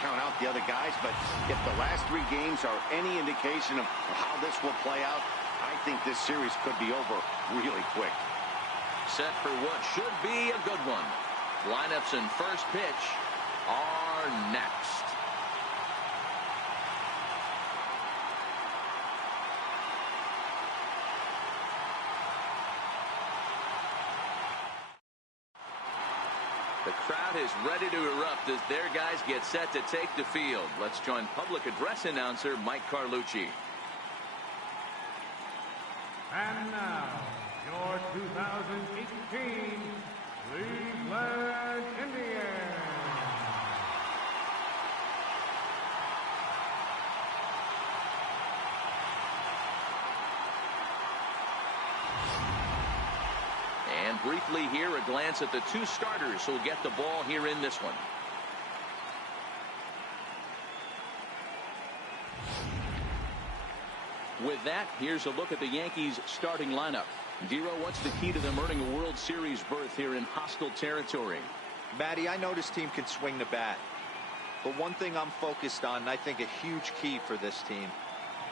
count out the other guys, but if the last 3 games are any indication of how this will play out, I think this series could be over really quick. Set for what should be a good one. Lineups and first pitch are next. The crowd is ready to erupt as their guys get set to take the field. Let's join public address announcer Mike Carlucci. And now, your 2018 Cleveland Indians. And briefly here, a glance at the 2 starters who'll get the ball here in this one. With that, here's a look at the Yankees starting lineup. Dero, what's the key to them earning a World Series berth here in hostile territory? Matty, I know this team can swing the bat. But one thing I'm focused on, and I think a huge key for this team,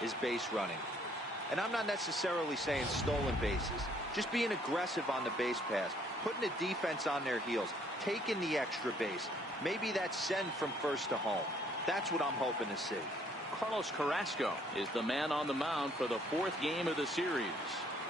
is base running. And I'm not necessarily saying stolen bases. Just being aggressive on the base pass, putting the defense on their heels, taking the extra base. Maybe that's send from first to home. That's what I'm hoping to see. Carlos Carrasco is the man on the mound for the 4th game of the series.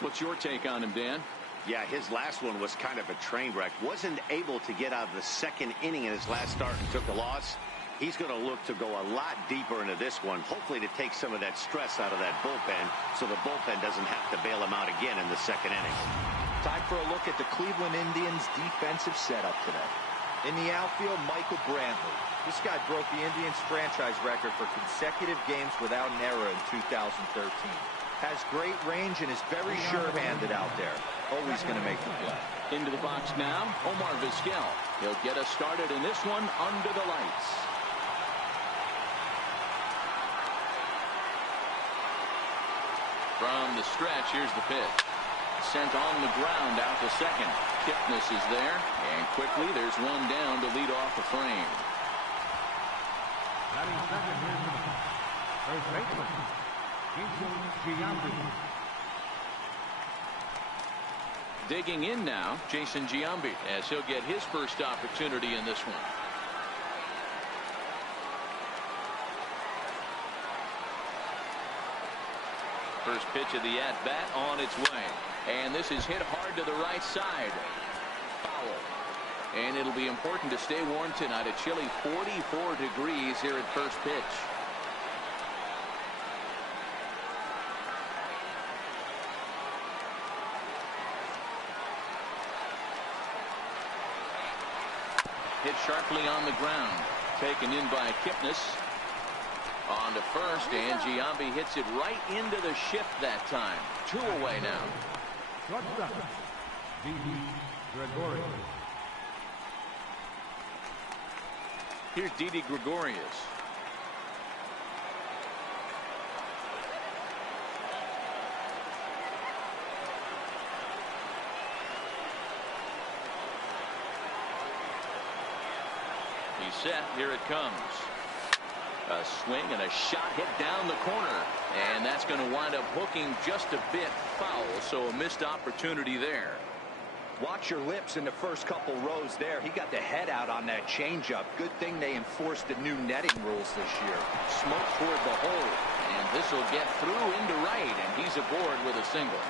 What's your take on him, Dan? Yeah, his last one was kind of a train wreck. Wasn't able to get out of the 2nd inning in his last start and took a loss. He's going to look to go a lot deeper into this one, hopefully to take some of that stress out of that bullpen so the bullpen doesn't have to bail him out again in the 2nd inning. Time for a look at the Cleveland Indians defensive setup today. In the outfield, Michael Brantley. This guy broke the Indians franchise record for consecutive games without an error in 2013. Has great range and is very sure-handed out there. Always going to make the play. Into the box now, Omar Vizquel. He'll get us started in this one under the lights. From the stretch, here's the pitch. Sent on the ground out to second. Kipnis is there, and quickly there's one down to lead off the frame. Batting second, here's the first baseman, Giambi. Digging in now, Jason Giambi, as he'll get his first opportunity in this one. First pitch of the at-bat on its way. And this is hit hard to the right side. Foul. And it'll be important to stay warm tonight. A chilly 44 degrees here at first pitch. Hit sharply on the ground. Taken in by Kipnis. On to first, and Giambi hits it right into the shift that time. 2 away now. Shortstop, Didi Gregorius. Here's Didi Gregorius. He's set. Here it comes. A swing and a shot hit down the corner. And that's going to wind up hooking just a bit foul. So a missed opportunity there. Watch your lips in the first couple rows there. He got the head out on that changeup. Good thing they enforced the new netting rules this year. Smoke toward the hole. And this will get through into right. And he's aboard with a single.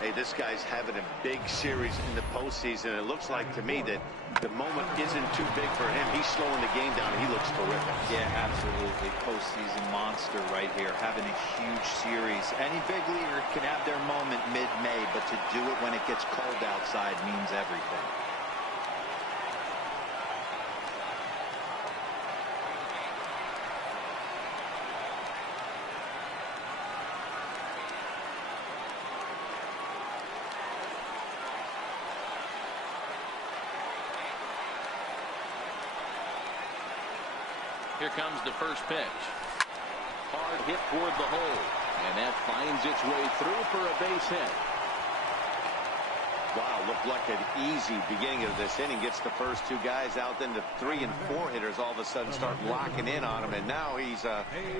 Hey, this guy's having a big series in the postseason. It looks like to me that the moment isn't too big for him. He's slowing the game down. He looks terrific. Yeah, absolutely. Postseason monster right here. Having a huge series. Any big leaguer can have their moment mid-May, but to do it when it gets cold outside means everything. Here comes the first pitch. Hard hit toward the hole. And that finds its way through for a base hit. Wow, looked like an easy beginning of this inning. Gets the first two guys out, then the 3 and 4 hitters all of a sudden start locking in on him, and now he's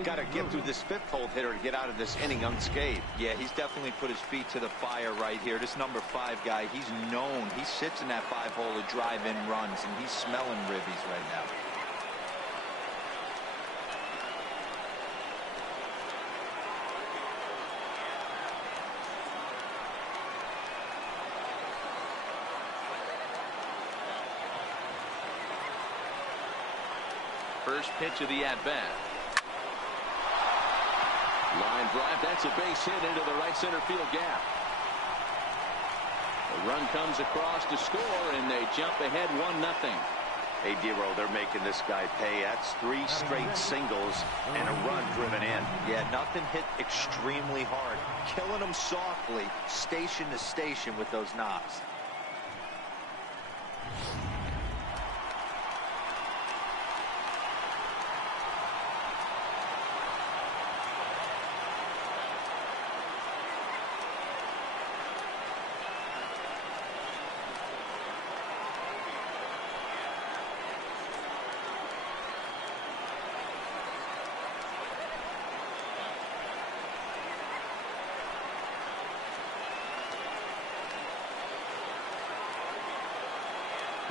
got to get through this 5th hole hitter to get out of this inning unscathed. Yeah, he's definitely put his feet to the fire right here. This number 5 guy, he's known. He sits in that 5 hole to drive in runs, and he's smelling ribbies right now. First pitch of the at-bat. Line drive. That's a base hit into the right center field gap. The run comes across to score, and they jump ahead 1-0. Hey, Dero, they're making this guy pay. That's 3 straight singles and a run driven in. Yeah, nothing hit extremely hard. Killing them softly, station to station with those knocks.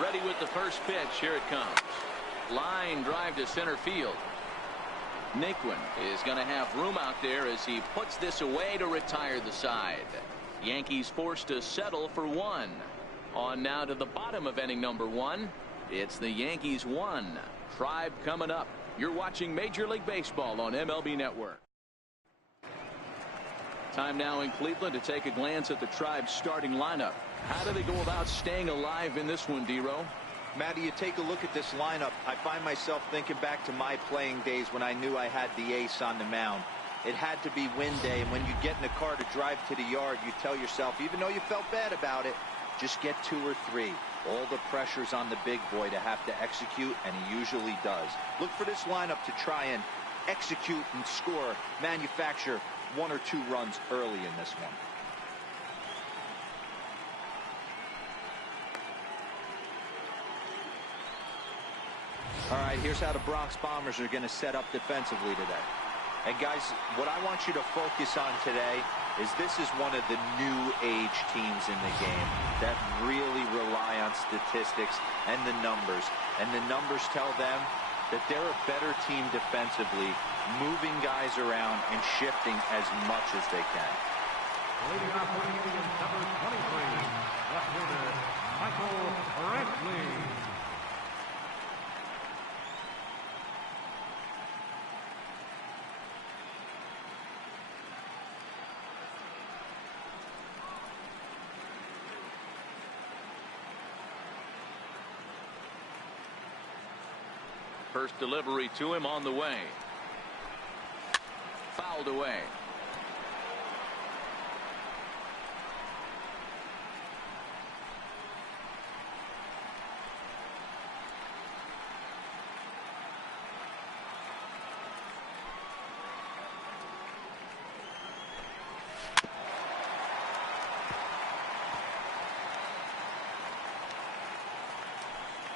Ready with the first pitch. Here it comes. Line drive to center field. Naquin is going to have room out there as he puts this away to retire the side. Yankees forced to settle for 1. On now to the bottom of inning number 1. It's the Yankees 1. Tribe coming up. You're watching Major League Baseball on MLB Network. Time now in Cleveland to take a glance at the Tribe's starting lineup. How do they go about staying alive in this one, Dero? Matty, you take a look at this lineup. I find myself thinking back to my playing days when I knew I had the ace on the mound. It had to be win day, and when you get in the car to drive to the yard, you tell yourself, even though you felt bad about it, just get 2 or 3. All the pressure's on the big boy to have to execute, and he usually does. Look for this lineup to try and execute and score, manufacture 1 or 2 runs early in this one. All right, here's how the Bronx Bombers are going to set up defensively today. And guys, what I want you to focus on today is this is one of the new age teams in the game that really rely on statistics and the numbers. And the numbers tell them that they're a better team defensively, moving guys around and shifting as much as they can. Leading off for the Indians, number 23, left fielder Michael Brantley. First delivery to him on the way. Fouled away.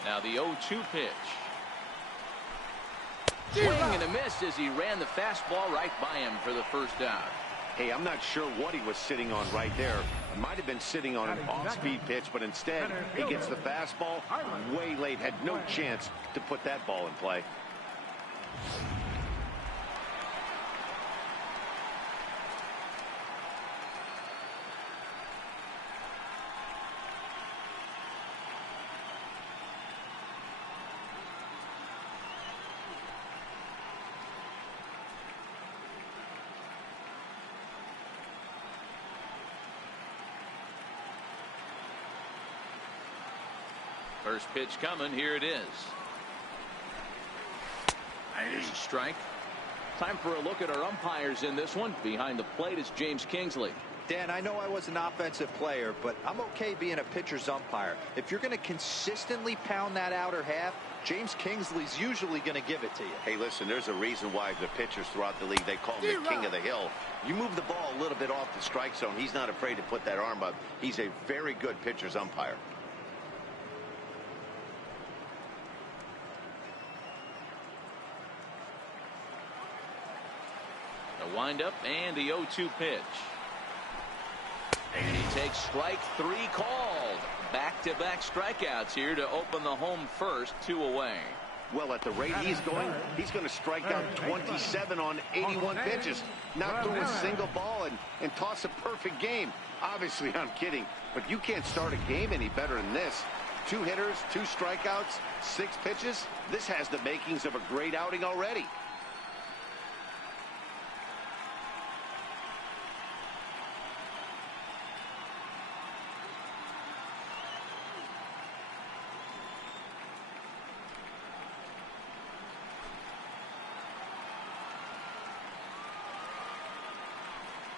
Now the 0-2 pitch. Swing and a miss as he ran the fastball right by him for the first out. Hey, I'm not sure what he was sitting on right there. It might have been sitting on an off-speed pitch, but instead he gets the fastball way late. Had no chance to put that ball in play. First pitch coming. Here it is. There's a strike. Time for a look at our umpires in this one. Behind the plate is James Kingsley. Dan, I know I was an offensive player, but I'm okay being a pitcher's umpire. If you're going to consistently pound that outer half, James Kingsley's usually going to give it to you. Hey, listen, there's a reason why the pitchers throughout the league, they call him the king of the hill. You move the ball a little bit off the strike zone, he's not afraid to put that arm up. He's a very good pitcher's umpire. The windup and the 0-2 pitch. And he takes strike 3 called. Back-to-back strikeouts here to open the home first, 2 away. Well, at the rate he's going to strike out 27 on 81 pitches. Not throw a single ball and toss a perfect game. Obviously, I'm kidding, but you can't start a game any better than this. 2 hitters, 2 strikeouts, 6 pitches. This has the makings of a great outing already.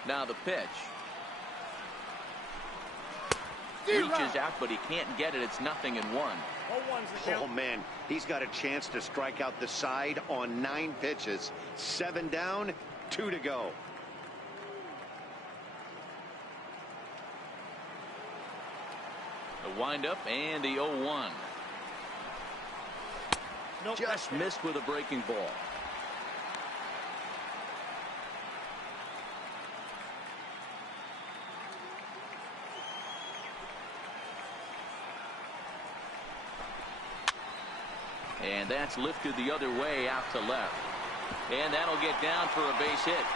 Now the pitch. Reaches out, but he can't get it. It's 0-1. Oh, man, he's got a chance to strike out the side on 9 pitches. 7 down, 2 to go. The windup and the 0-1. Just missed with a breaking ball. And that's lifted the other way out to left. And that'll get down for a base hit.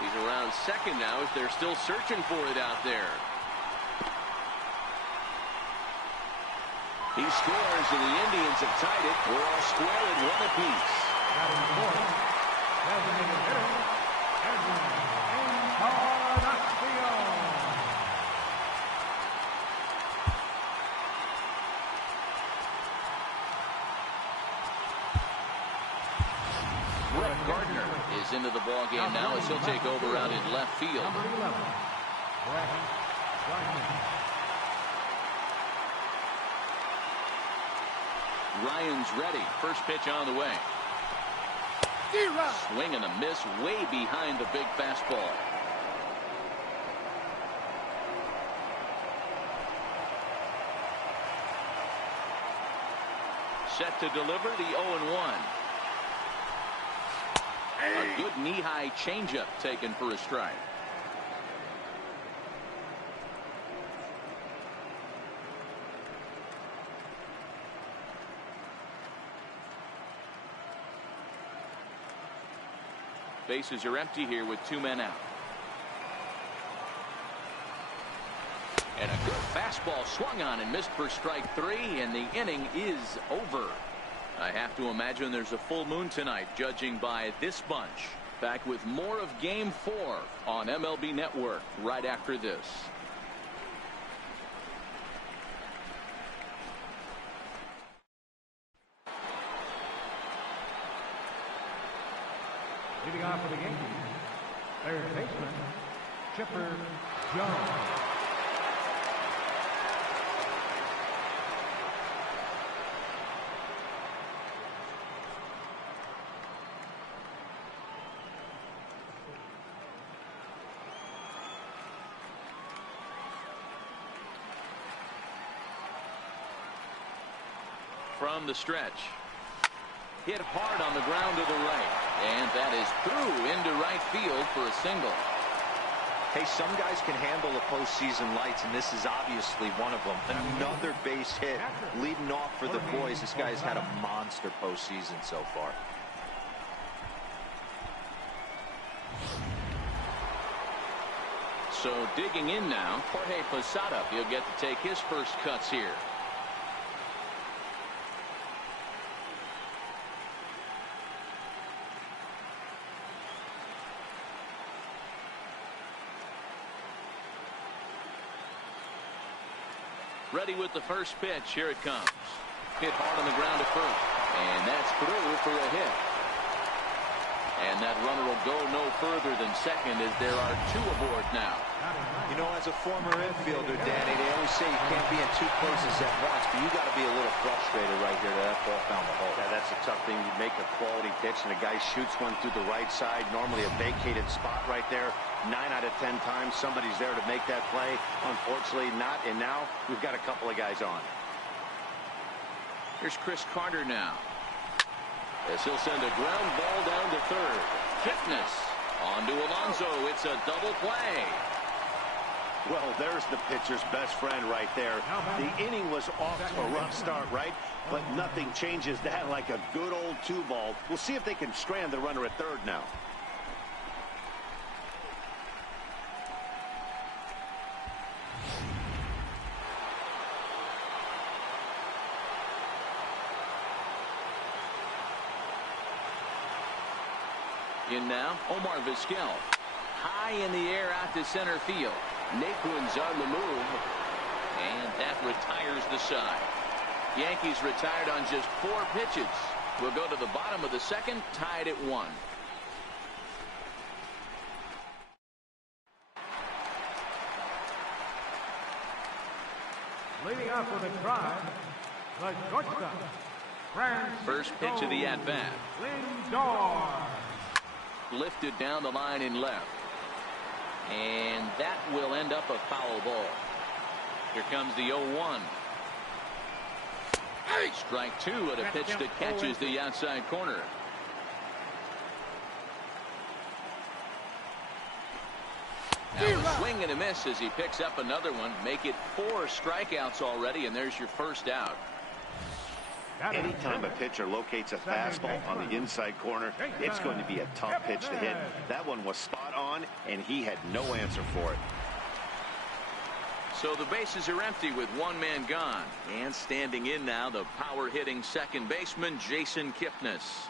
He's around second now as they're still searching for it out there. He scores and the Indians have tied it. We're all square at 1 apiece. Batting fourth, designated hitter, Edwin Encarnacion. Brett Gardner is into the ball game now as he'll take over out in left field. Number 11, Brett Gardner. Ryan's ready. First pitch on the way. Swing and a miss way behind the big fastball. Set to deliver the 0-1. A good knee-high changeup taken for a strike. Bases are empty here with 2 men out. And a good fastball swung on and missed for strike 3, and the inning is over. I have to imagine there's a full moon tonight, judging by this bunch. Back with more of Game 4 on MLB Network right after this. Leading off for the Yankees, third baseman, Chipper Jones. From the stretch. Hit hard on the ground to the right. And that is through into right field for a single. Hey, some guys can handle the postseason lights, and this is obviously one of them. Another base hit leading off for the boys. This guy's had a monster postseason so far. So digging in now, Jorge Posada. He'll get to take his first cuts here. Ready with the first pitch. Here it comes. Hit hard on the ground at first. And that's through for a hit. And that runner will go no further than second as there are 2 aboard now. You know, as a former infielder, Danny, they always say you can't be in 2 places at once, but you got to be a little frustrated right here that ball found the hole. Yeah, that's a tough thing. You make a quality pitch and a guy shoots one through the right side, normally a vacated spot right there. 9 out of 10 times somebody's there to make that play. Unfortunately not, and now we've got a couple of guys on. Here's Chris Carter now, as he'll send a ground ball down to third. Kipnis on to Alonso. It's a double play. Well, there's the pitcher's best friend right there. The inning was off to a rough start, right? But nothing changes that like a good old 2-ball. We'll see if they can strand the runner at third now. In now, Omar Vizquel. High in the air out to center field. Naquin's on the move. And that retires the side. Yankees retired on just 4 pitches. We'll go to the bottom of the second, tied at 1. Leading off with a drive, the shortstop, First pitch of the at-bat. Lindor. Lifted down the line in left. And that will end up a foul ball. Here comes the 0-1. Strike 2 at a pitch that catches the outside corner. Now a swing and a miss as he picks up another one. Make it 4 strikeouts already, and there's your first out. Anytime a pitcher locates a fastball on the inside corner, it's going to be a tough pitch to hit. That one was spot on, and he had no answer for it. So the bases are empty with 1 man gone. And standing in now, the power-hitting second baseman, Jason Kipnis.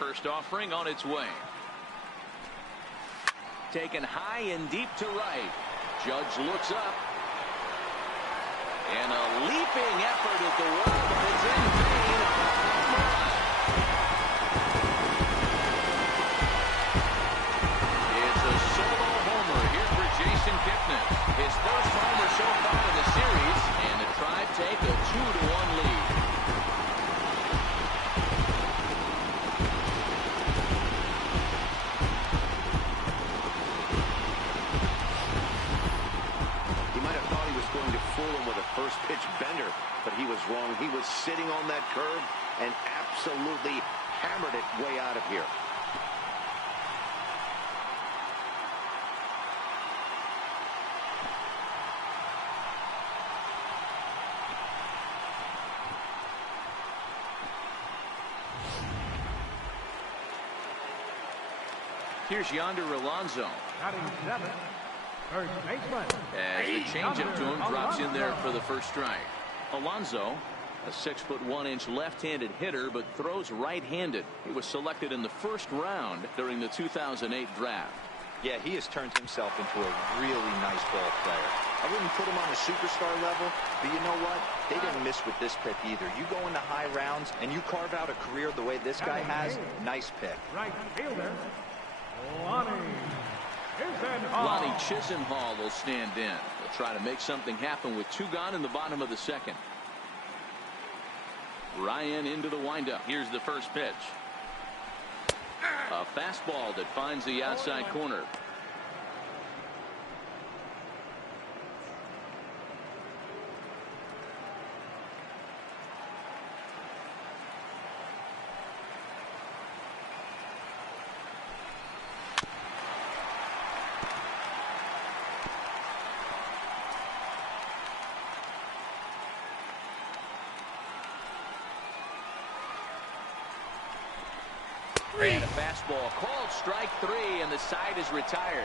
First offering on its way. Taken high and deep to right. Judge looks up. And a leaping effort at the wall, but it's in vain. It's a solo homer here for Jason Kipnis. His first homer so far in the series, and the Tribe take a 2-1 lead. First pitch bender, but he was wrong. He was sitting on that curve and absolutely hammered it way out of here. Here's Yonder Alonso. Batting 7. First baseman. As the changeup to him drops in there for the first strike. Alonso, a 6'1" left-handed hitter, but throws right-handed. He was selected in the first round during the 2008 draft. Yeah, he has turned himself into a really nice ball player. I wouldn't put him on the superstar level, but you know what? They didn't miss with this pick either. You go into high rounds and you carve out a career the way this guy has. Nice pick. Right fielder, Lonnie Chisenhall will stand in. They'll try to make something happen with 2 gone in the bottom of the second. Ryan into the windup. Here's the first pitch. A fastball that finds the outside corner. And a fastball called strike 3, and the side is retired.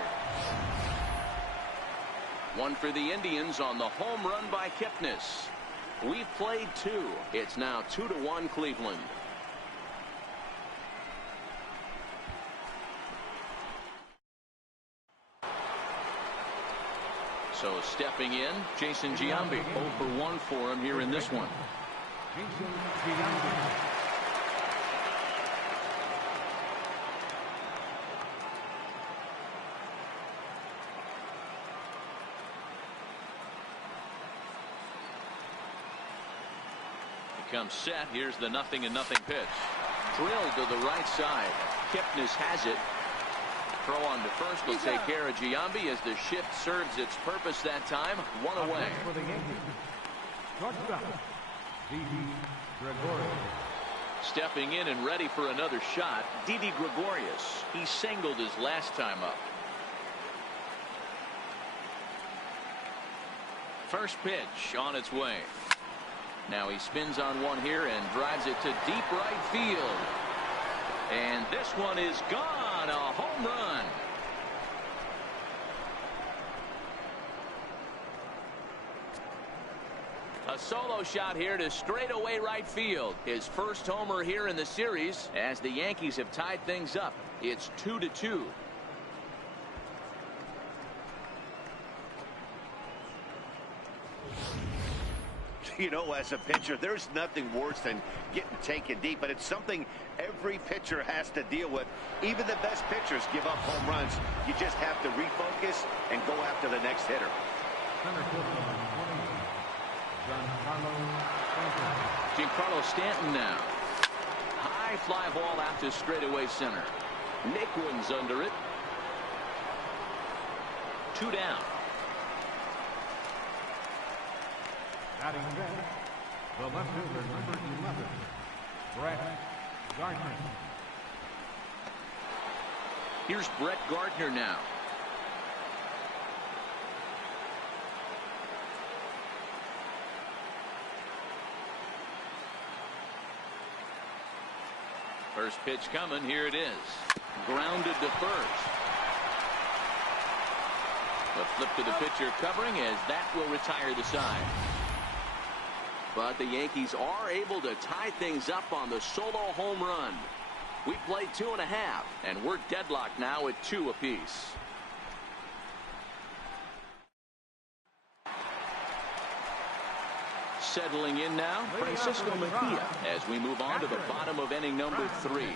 1 for the Indians on the home run by Kipnis. We've played 2. It's now 2-1 Cleveland. So stepping in, Jason Giambi. 0 for 1 for him here in this one. Jason Giambi. Comes set. Here's the 0-0 pitch. Drilled to the right side. Kipnis has it. Throw on to first will take care of Giambi as the shift serves its purpose that time. 1 away. For the Yankees, shortstop, Didi Gregorius. Stepping in and ready for another shot, Didi Gregorius. He singled his last time up. First pitch on its way. Now he spins on one here and drives it to deep right field. And this one is gone. A home run. A solo shot here to straightaway right field. His first homer here in the series as the Yankees have tied things up. It's 2-2. You know, as a pitcher, there's nothing worse than getting taken deep, but it's something every pitcher has to deal with. Even the best pitchers give up home runs. You just have to refocus and go after the next hitter. Center fielder, 20, Giancarlo Stanton now. High fly ball out to straightaway center. Naquin's under it. 2 down. Batting fifth, the left fielder, number 11, Brett Gardner. Here's Brett Gardner now. First pitch coming. Here it is. Grounded to first. The flip to the pitcher covering as that will retire the side. But the Yankees are able to tie things up on the solo home run. We played 2.5, and we're deadlocked now at 2 apiece. Settling in now, Francisco Mejia, as we move on to the bottom of inning number 3.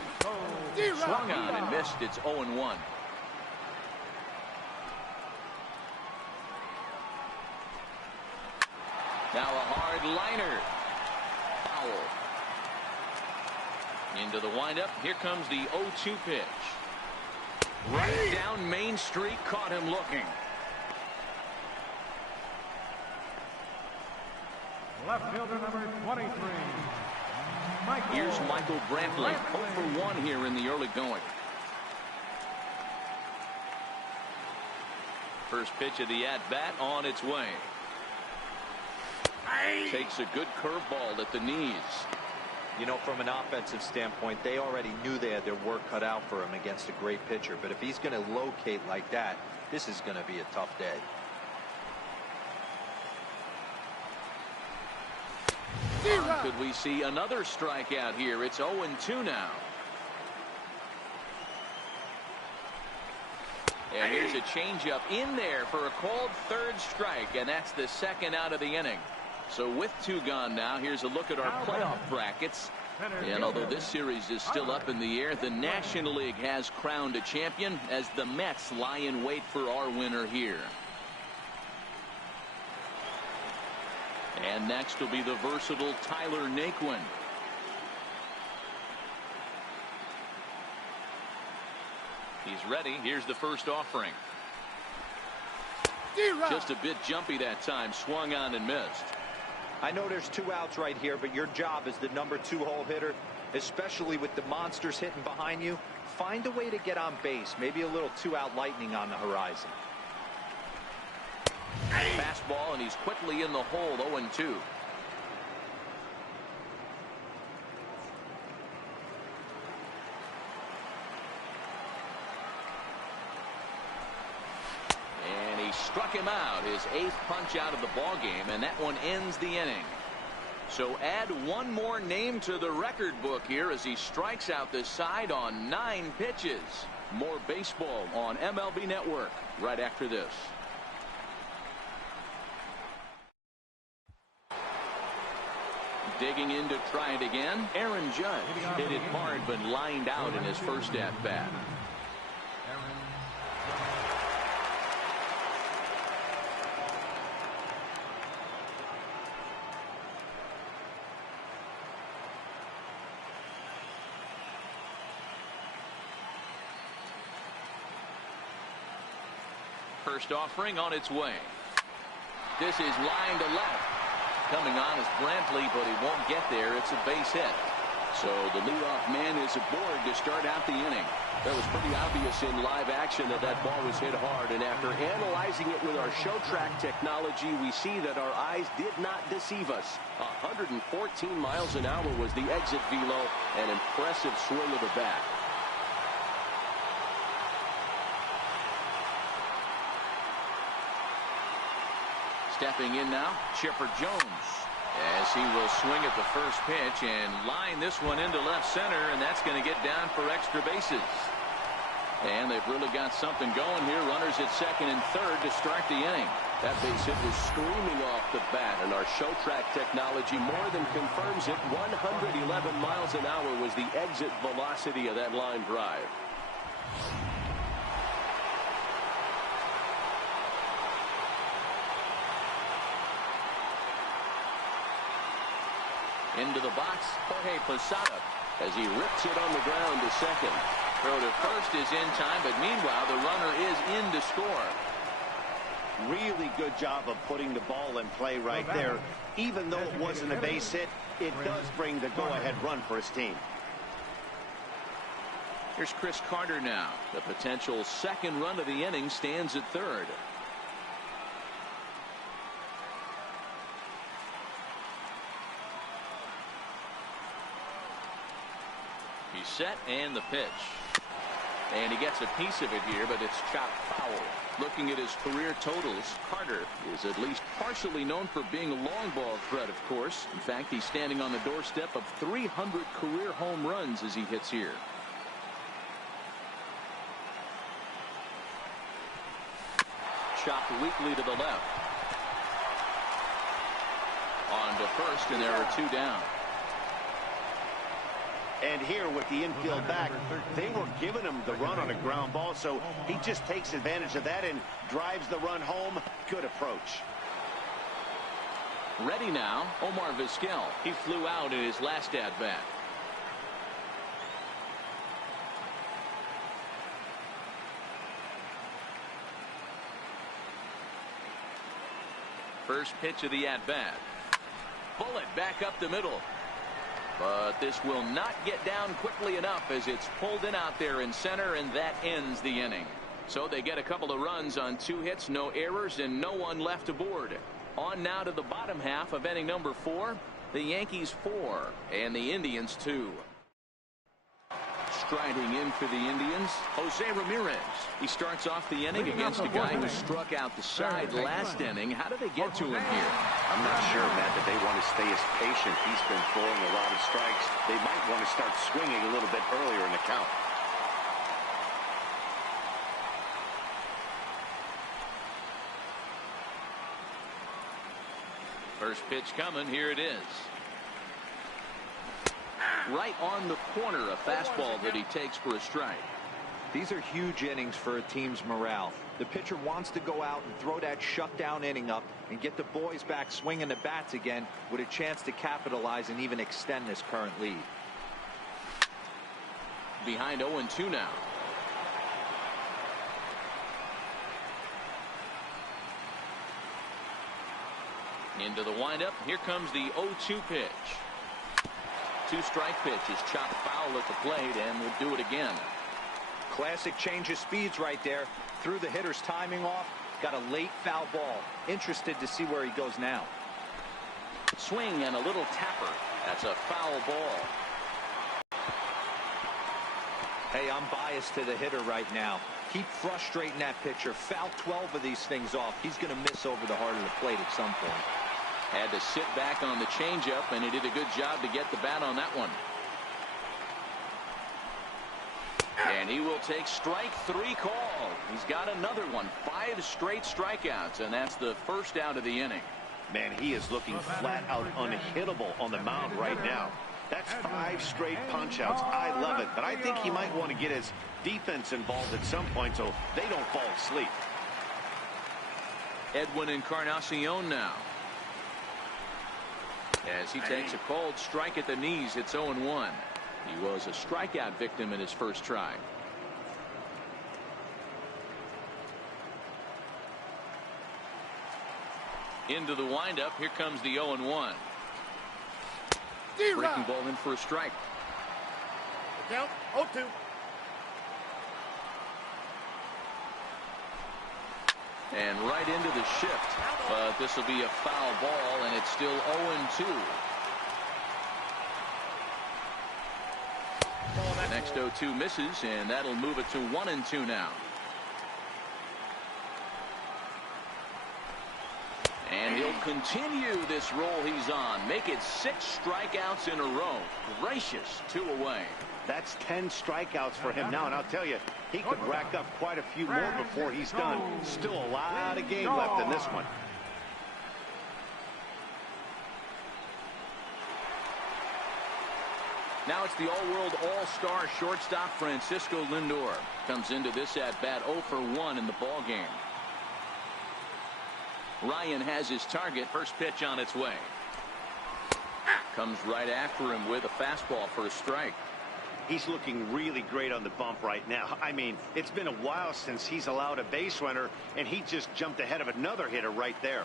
Swung on and missed. It's 0-1. Now a hard liner. Foul. Into the windup. Here comes the 0-2 pitch. Right down Main Street. Caught him looking. Left fielder, number 23, Michael. Here's Michael Brantley. 0 for 1 here in the early going. First pitch of the at-bat on its way. Takes a good curveball at the knees. You know, from an offensive standpoint, they already knew they had their work cut out for him against a great pitcher. But if he's going to locate like that, this is going to be a tough day. Could we see another strikeout here? It's 0-2 now. And here's a changeup in there for a called third strike, and that's the second out of the inning. So with 2 gone now, here's a look at our playoff brackets. And although this series is still up in the air, the National League has crowned a champion as the Mets lie in wait for our winner here. And next will be the versatile Tyler Naquin. He's ready. Here's the first offering. Just a bit jumpy that time. Swung on and missed. I know there's 2 outs right here, but your job as the number 2 hole hitter, especially with the monsters hitting behind you, find a way to get on base. Maybe a little 2-out lightning on the horizon. Fastball, and he's quickly in the hole. 0-2. And he struck him out, his 8th punch out of the ball game, and that one ends the inning. So add one more name to the record book here as he strikes out this side on 9 pitches. More baseball on MLB Network right after this. Digging in to try it again. Aaron Judge hit it hard but lined out in his first at bat. First offering on its way. This is line to left. Coming on is Brantley, but he won't get there. It's a base hit. So the leadoff man is aboard to start out the inning. That was pretty obvious in live action that ball was hit hard. And after analyzing it with our show track technology, we see that our eyes did not deceive us. 114 miles an hour was the exit velo. An impressive swing of the bat. Stepping in now, Chipper Jones, as he will swing at the first pitch and line this one into left center, and that's going to get down for extra bases. And they've really got something going here. Runners at second and third to start the inning. That base hit was screaming off the bat, and our show track technology more than confirms it. 111 miles an hour was the exit velocity of that line drive. Into the box, Jorge Posada, as he rips it on the ground to second. Throw to first is in time, but meanwhile, the runner is in to score. Really good job of putting the ball in play right there. Even though it wasn't a base hit, it does bring the go-ahead run for his team. Here's Chris Carter now. The potential second run of the inning stands at third. He's set, and the pitch. And he gets a piece of it here, but it's chopped foul. Looking at his career totals, Carter is at least partially known for being a long ball threat, of course. In fact, he's standing on the doorstep of 300 career home runs as he hits here. Chopped weakly to the left. On to first, and there are two down. And here with the infield back, they were giving him the run on a ground ball, so he just takes advantage of that and drives the run home. Good approach. Ready now, Omar Vizquel. He flew out in his last at-bat. First pitch of the at-bat. Bullet back up the middle. But this will not get down quickly enough as it's pulled in out there in center, and that ends the inning. So they get a couple of runs on 2 hits, no errors, and no one left aboard. On now to the bottom half of inning number 4. The Yankees 4 and the Indians 2. Striding in for the Indians, Jose Ramirez. He starts off the inning against a guy who struck out the side last inning. How did they get to him here? I'm not sure, Matt, that they want to stay as patient. He's been throwing a lot of strikes. They might want to start swinging a little bit earlier in the count. First pitch coming. Here it is. Right on the corner, a fastball that he takes for a strike. These are huge innings for a team's morale. The pitcher wants to go out and throw that shutdown inning up and get the boys back swinging the bats again with a chance to capitalize and even extend this current lead. Behind 0-2 now. Into the windup. Here comes the 0-2 pitch. 2-strike pitch is chopped foul at the plate, and we'll do it again. Classic change of speeds right there. Threw the hitter's timing off. Got a late foul ball. Interested to see where he goes now. Swing and a little tapper. That's a foul ball. Hey, I'm biased to the hitter right now. Keep frustrating that pitcher. Foul 12 of these things off. He's going to miss over the heart of the plate at some point. Had to sit back on the changeup, and he did a good job to get the bat on that one. And he will take strike 3 call. He's got another one. 5 straight strikeouts, and that's the first out of the inning. Man, he is looking flat out unhittable on the mound right now. That's 5 straight punch-outs. I love it, but I think he might want to get his defense involved at some point so they don't fall asleep. Edwin Encarnacion now. As he takes a cold strike at the knees, it's 0-1. He was a strikeout victim in his first try. Into the windup. Here comes the 0-1. Breaking ball in for a strike. Count 0-2. And right into the shift. But this will be a foul ball, and it's still 0-2. The next 0-2 misses, and that'll move it to 1-2 now. And he'll continue this roll he's on. Make it 6 strikeouts in a row. Gracious, 2 away. That's 10 strikeouts for him now, and I'll tell you, he could rack up quite a few more before he's done. Still a lot of game left in this one. Now it's the all-world all-star shortstop Francisco Lindor. Comes into this at-bat 0 for 1 in the ballgame. Ryan has his target. First pitch on its way. Comes right after him with a fastball for a strike. He's looking really great on the bump right now. I mean, it's been a while since he's allowed a base runner, and he just jumped ahead of another hitter right there.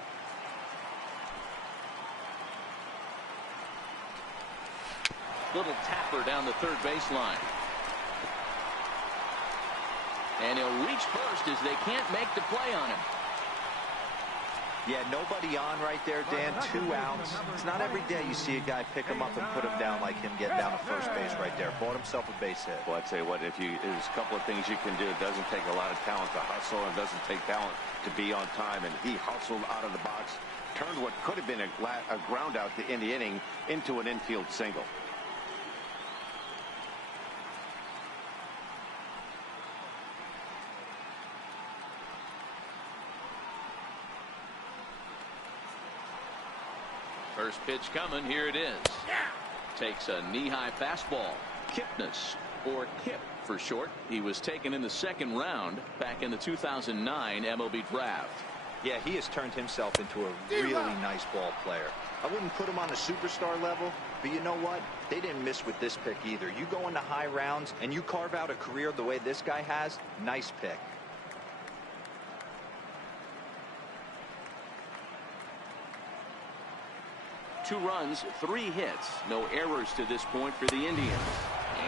Little tapper down the third baseline. And he'll reach first as they can't make the play on him. Yeah, nobody on right there, Dan. 2 outs. It's not every day you see a guy pick him up and put him down like him getting down to first base right there. Bought himself a base hit. Well, I'd say what, there's a couple of things you can do. It doesn't take a lot of talent to hustle, and it doesn't take talent to be on time. And he hustled out of the box, turned what could have been a ground out in the inning into an infield single. First pitch coming. Here it is. Takes a knee-high fastball. Kipnis, or Kip for short. He was taken in the 2nd round back in the 2009 MLB draft. Yeah, he has turned himself into a really nice ball player. I wouldn't put him on a superstar level, but you know what? They didn't miss with this pick either. You go into high rounds and you carve out a career the way this guy has, nice pick. Two runs, 3 hits, no errors to this point for the Indians.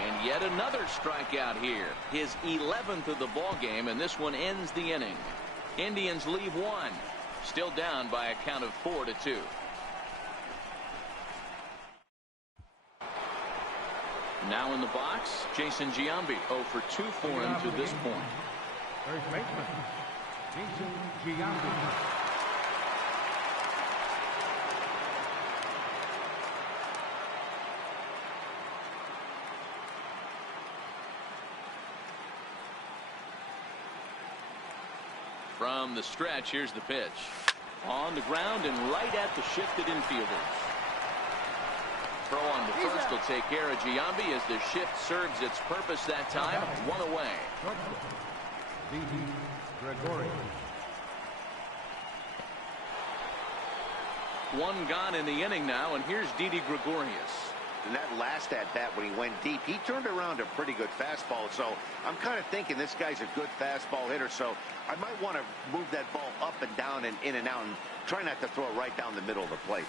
And yet another strikeout here. His 11th of the ball game, and this one ends the inning. Indians leave 1. Still down by a count of 4-2. Now in the box, Jason Giambi, 0 for 2 for him to this point. First baseman, Jason Giambi. From the stretch, here's the pitch. On the ground and right at the shifted infielders. Throw on the first will take care of Giambi as the shift serves its purpose that time. 1 away. Gregorius. 1 gone in the inning now, and here's Didi Gregorius. In that last at-bat when he went deep, he turned around a pretty good fastball. So I'm kind of thinking this guy's a good fastball hitter. So I might want to move that ball up and down and in and out and try not to throw it right down the middle of the plate.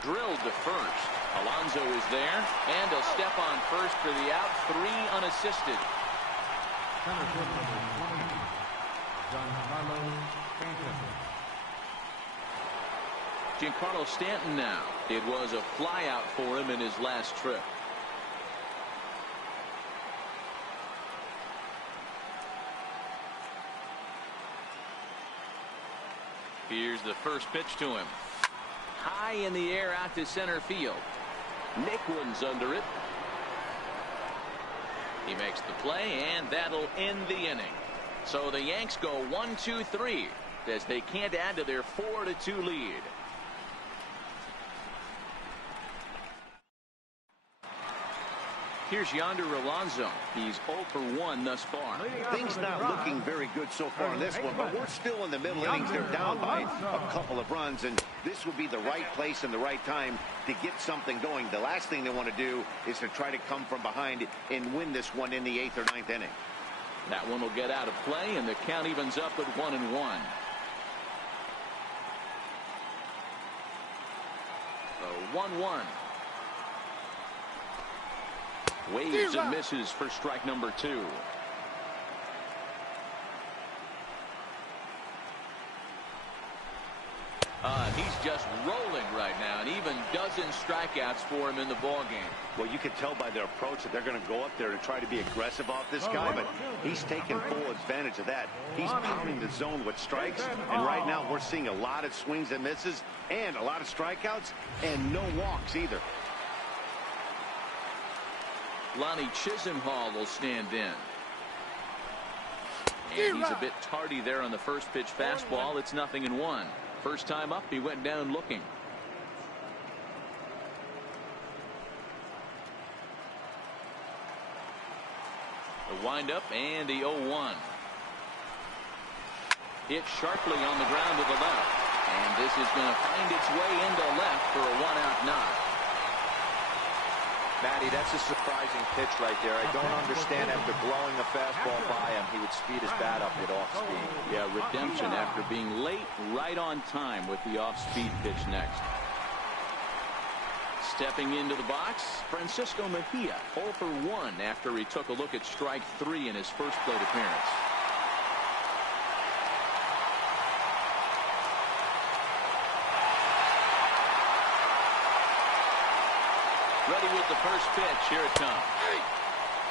Drilled to first. Alonso is there, and a step on first for the out. 3 unassisted. Center field number 20, Giancarlo Stanton. Giancarlo Stanton now. It was a flyout for him in his last trip. Here's the first pitch to him. High in the air out to center field. Nicklin's under it. He makes the play, and that'll end the inning. So the Yanks go 1-2-3 as they can't add to their 4-2 lead. Here's Yonder Alonso. He's 0 for 1 thus far. Things not looking very good so far in this one, but we're still in the middle innings. They're down by a couple of runs, and this would be the right place and the right time to get something going. The last thing they want to do is to try to come from behind and win this one in the 8th or 9th inning. That one will get out of play, and the count evens up at 1-1. So 1-1. Waves and misses for strike number 2. He's just rolling right now, and even dozen strikeouts for him in the ball game. Well, you can tell by their approach that they're going to go up there and try to be aggressive off this guy, but he's taking full advantage of that. He's pounding the zone with strikes, and right now we're seeing a lot of swings and misses and a lot of strikeouts and no walks either. Lonnie Chisenhall will stand in. And he's a bit tardy there on the first pitch fastball. It's 0-1. First time up, he went down looking. The windup and the 0-1. Hit sharply on the ground to the left. And this is going to find its way into left for a 1-out knock. Matty, that's a surprising pitch right there. I don't understand after blowing a fastball by him, he would speed his bat up with off speed. Yeah, redemption after being late, right on time with the off-speed pitch next. Stepping into the box, Francisco Mejia, 0 for 1 after he took a look at strike 3 in his first plate appearance. Ready with the first pitch. Here it comes.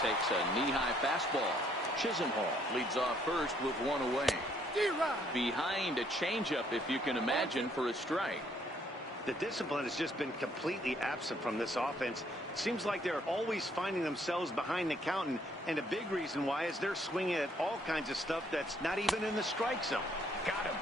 Takes a knee-high fastball. Chisenhall leads off first with 1 away. Behind a changeup, if you can imagine, for a strike. The discipline has just been completely absent from this offense. It seems like they're always finding themselves behind the count, and a big reason why is they're swinging at all kinds of stuff that's not even in the strike zone. Got him.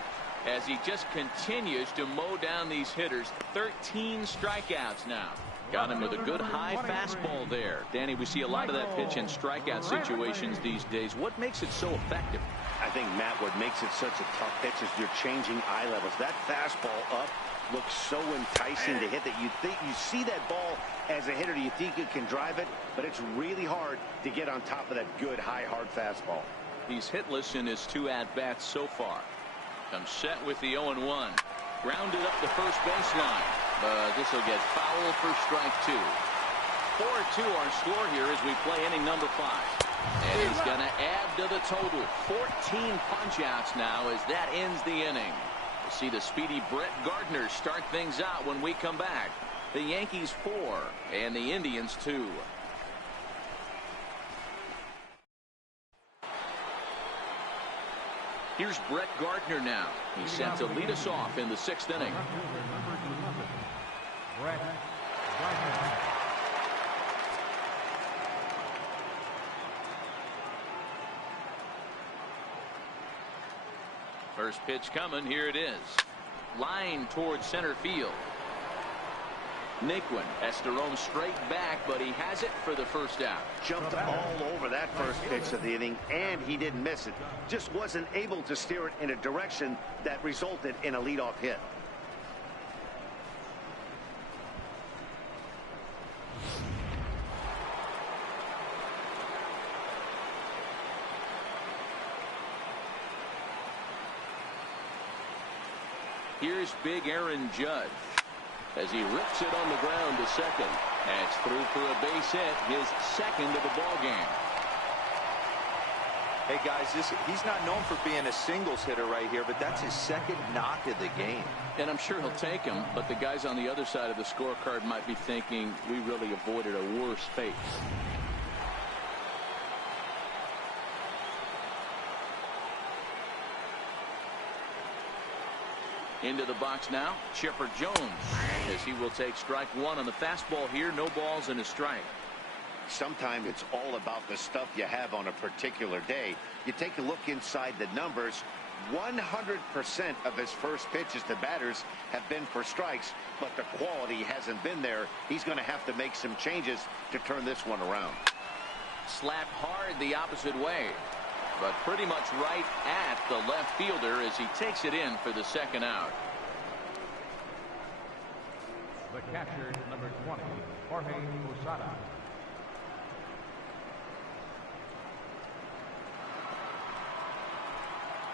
As he just continues to mow down these hitters. 13 strikeouts now. Got him with a good high fastball there. Danny, we see a lot of that pitch in strikeout situations these days. What makes it so effective? I think, Matt, what makes it such a tough pitch is you're changing eye levels. That fastball up looks so enticing to hit that you think you see that ball as a hitter. You think you can drive it, but it's really hard to get on top of that good high hard fastball. He's hitless in his 2 at-bats so far. Comes set with the 0-1. Grounded up the first baseline. This will get foul for strike 2. 4-2 our score here as we play inning number 5. And he's going to add to the total. 14 punch-outs now as that ends the inning. We'll see the speedy Brett Gardner start things out when we come back. The Yankees 4 and the Indians 2. Here's Brett Gardner now. He's set to lead us off in the 6th inning. First pitch coming. Here it is. Line towards center field. Naquin has to roam straight back, but he has it for the first out. Jumped all over that first pitch of the inning, and he didn't miss it. Just wasn't able to steer it in a direction that resulted in a leadoff hit. Here's big Aaron Judge as he rips it on the ground to second. That's through for a base hit, his second of the ball game. Hey guys, he's not known for being a singles hitter right here, but that's his second knock of the game. And I'm sure he'll take him, but the guys on the other side of the scorecard might be thinking we really avoided a worse fate. Into the box now, Chipper Jones, as he will take strike 1 on the fastball here. No balls and a strike. Sometimes it's all about the stuff you have on a particular day. You take a look inside the numbers. 100% of his first pitches to batters have been for strikes, but the quality hasn't been there. He's going to have to make some changes to turn this one around. Slapped hard the opposite way, but pretty much right at the left fielder as he takes it in for the second out. The catcher, number 20, Jorge Posada.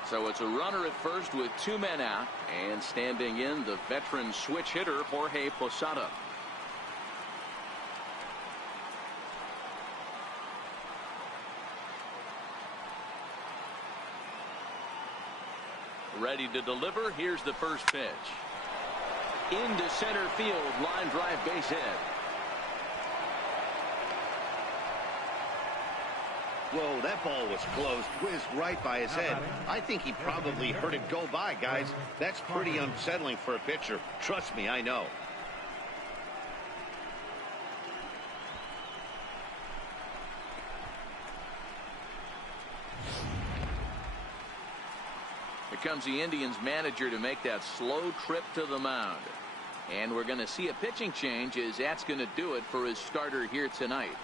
So it's a runner at first with 2 men out, and standing in the veteran switch hitter Jorge Posada. Ready to deliver. Here's the first pitch. Into center field, line drive, base hit. Whoa, that ball was close, whizzed right by his head. I think he probably heard it go by, guys. That's pretty unsettling for a pitcher. Trust me, I know. Here comes the Indians manager to make that slow trip to the mound. And we're going to see a pitching change as that's going to do it for his starter here tonight.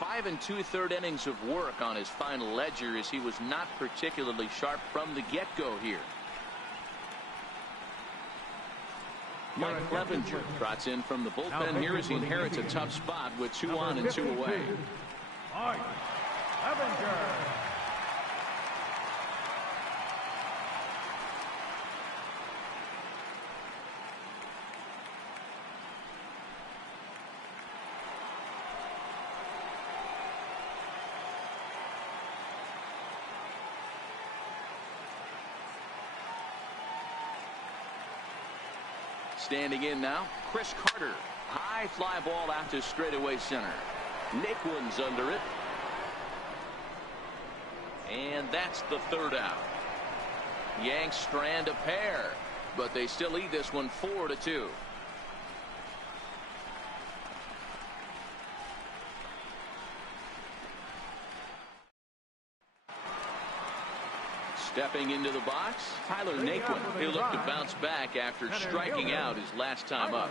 5 2/3 innings of work on his final ledger as he was not particularly sharp from the get-go here. Mike Clevenger trots in from the bullpen here as he inherits a tough spot with 2 on and 2 away. Mike Clevenger. Standing in now, Chris Carter. High fly ball out to straightaway center. Naquin's under it. And that's the third out. Yanks strand a pair, but they still lead this one 4-2. Stepping into the box, Tyler Naquin. He'll look to bounce back after striking out his last time up.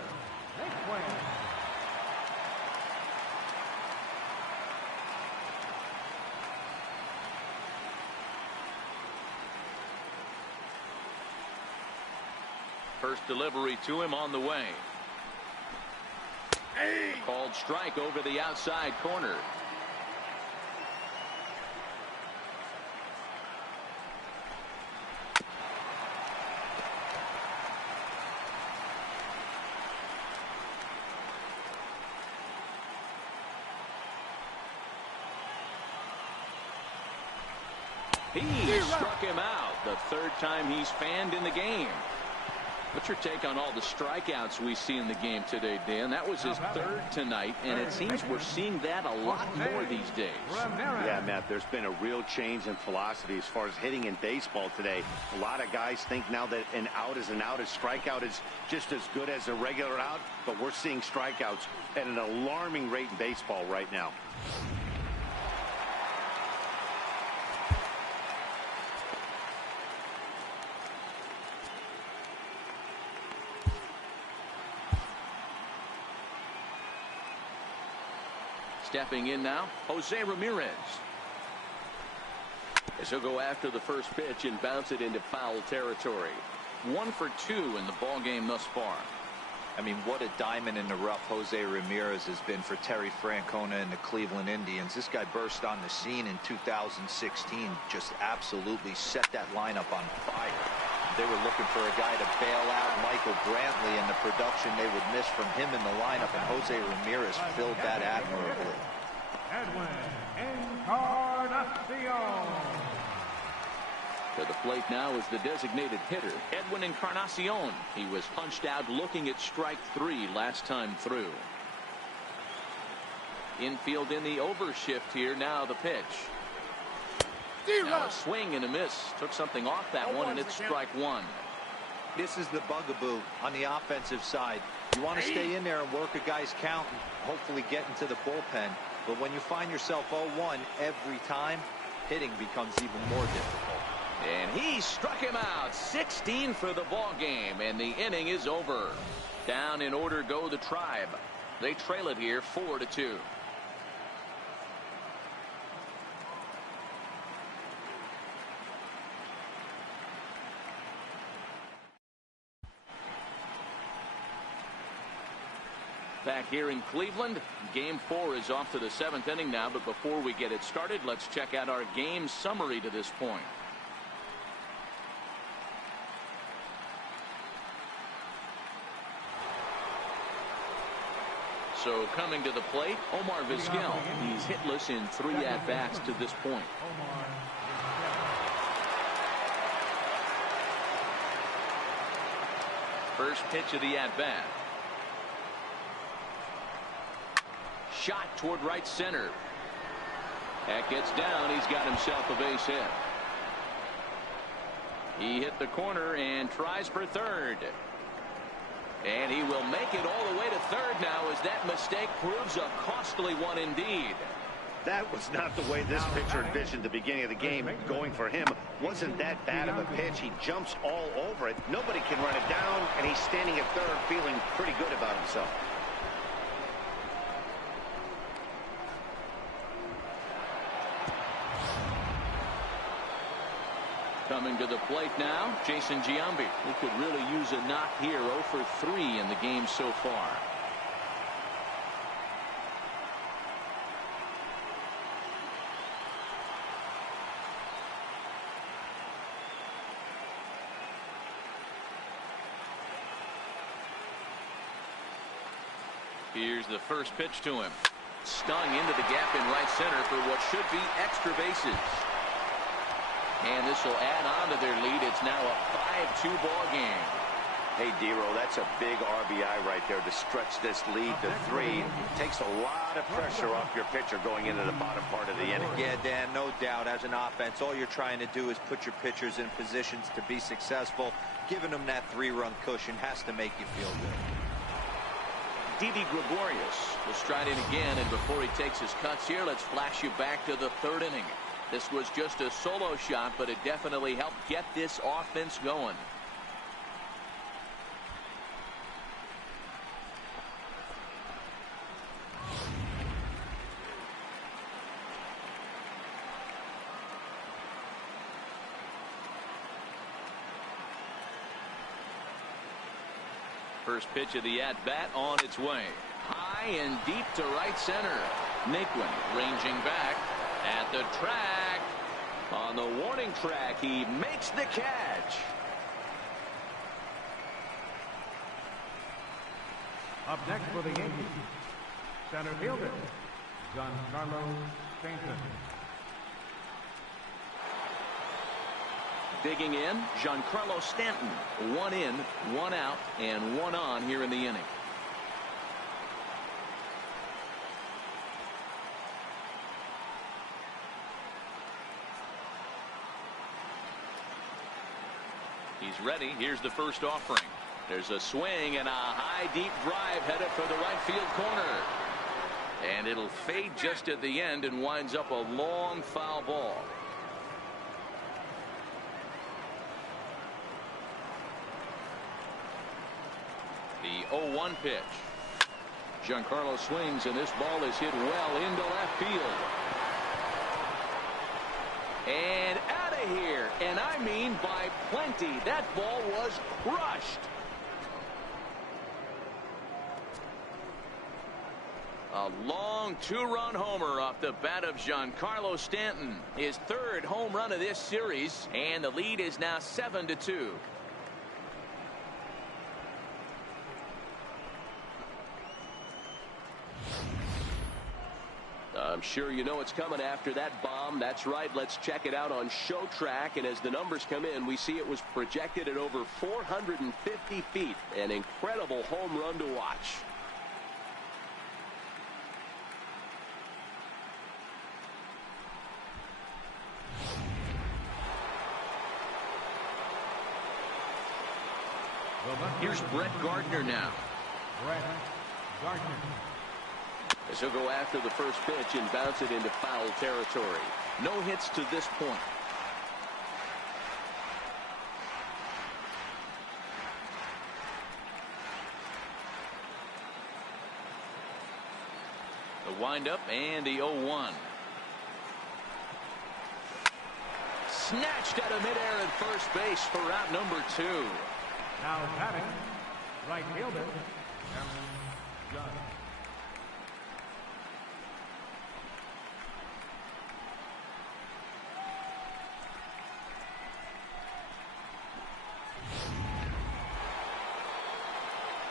First delivery to him on the way. Called strike over the outside corner. He struck him out the third time he's fanned in the game. What's your take on all the strikeouts we see in the game today, Dan? That was his third tonight, and it seems we're seeing that a lot more these days. Yeah, Matt, there's been a real change in philosophy as far as hitting in baseball today. A lot of guys think now that an out is an out, a strikeout is just as good as a regular out, but we're seeing strikeouts at an alarming rate in baseball right now. Stepping in now, Jose Ramirez. As he'll go after the first pitch and bounce it into foul territory. 1 for 2 in the ball game thus far. I mean, what a diamond in the rough Jose Ramirez has been for Terry Francona and the Cleveland Indians. This guy burst on the scene in 2016, just absolutely set that lineup on fire. They were looking for a guy to bail out Michael Brantley and the production they would miss from him in the lineup, and Jose Ramirez filled that admirably. Edwin Encarnacion. To the plate now is the designated hitter, Edwin Encarnacion. He was punched out looking at strike 3 last time through. Infield in the overshift here. Now the pitch. Now a swing and a miss. Took something off that one, and it's strike 1. This is the bugaboo on the offensive side. You want to stay in there and work a guy's count and hopefully get into the bullpen. But when you find yourself 0-1 every time, hitting becomes even more difficult. And he struck him out. 16 for the ball game, and the inning is over. Down in order go the Tribe. They trail it here 4-2. Back here in Cleveland, game 4 is off to the 7th inning now, but before we get it started, let's check out our game summary to this point. So coming to the plate, Omar Vizquel. He's hitless in 3 at-bats to this point. First pitch of the at-bat. Shot toward right center. That gets down. He's got himself a base hit. He hit the corner and tries for third. And he will make it all the way to third now as that mistake proves a costly one indeed. That was not the way this pitcher envisioned the beginning of the game. Going for him wasn't that bad of a pitch. He jumps all over it. Nobody can run it down, and he's standing at third feeling pretty good about himself. Coming to the plate now, Jason Giambi. He could really use a knock here. 0 for 3 in the game so far. Here's the first pitch to him. Stung into the gap in right center for what should be extra bases. And this will add on to their lead. It's now a 5-2 ball game. Hey, Dero, that's a big RBI right there to stretch this lead to 3. Takes a lot of pressure off your pitcher going into the bottom part of the inning. Yeah, Dan, no doubt. As an offense, all you're trying to do is put your pitchers in positions to be successful. Giving them that 3-run cushion has to make you feel good. Didi Gregorius will stride in again, and before he takes his cuts here, let's flash you back to the 3rd inning. This was just a solo shot, but it definitely helped get this offense going. First pitch of the at-bat on its way. High and deep to right center. Naquin ranging back at the track. On the warning track, he makes the catch. Up next for the Yankees, center fielder, Giancarlo Stanton. Digging in, Giancarlo Stanton. 1 in, 1 out, and 1 on here in the inning. He's ready. Here's the first offering. There's a swing and a high deep drive headed for the right field corner. And it'll fade just at the end and winds up a long foul ball. The 0-1 pitch. Giancarlo swings, and this ball is hit well into left field. And out of here, and I mean by plenty. That ball was crushed. A long 2-run homer off the bat of Giancarlo Stanton. His 3rd home run of this series, and the lead is now 7-2. I'm sure you know it's coming after that bomb. That's right. Let's check it out on Show Track. And as the numbers come in, we see it was projected at over 450 feet. An incredible home run to watch. Here's Brett Gardner now. Brett Gardner. As he'll go after the first pitch and bounce it into foul territory. No hits to this point. windup and the 0-1. Snatched out of midair at first base for out number 2. Now batting, right fielder, Aaron Judge.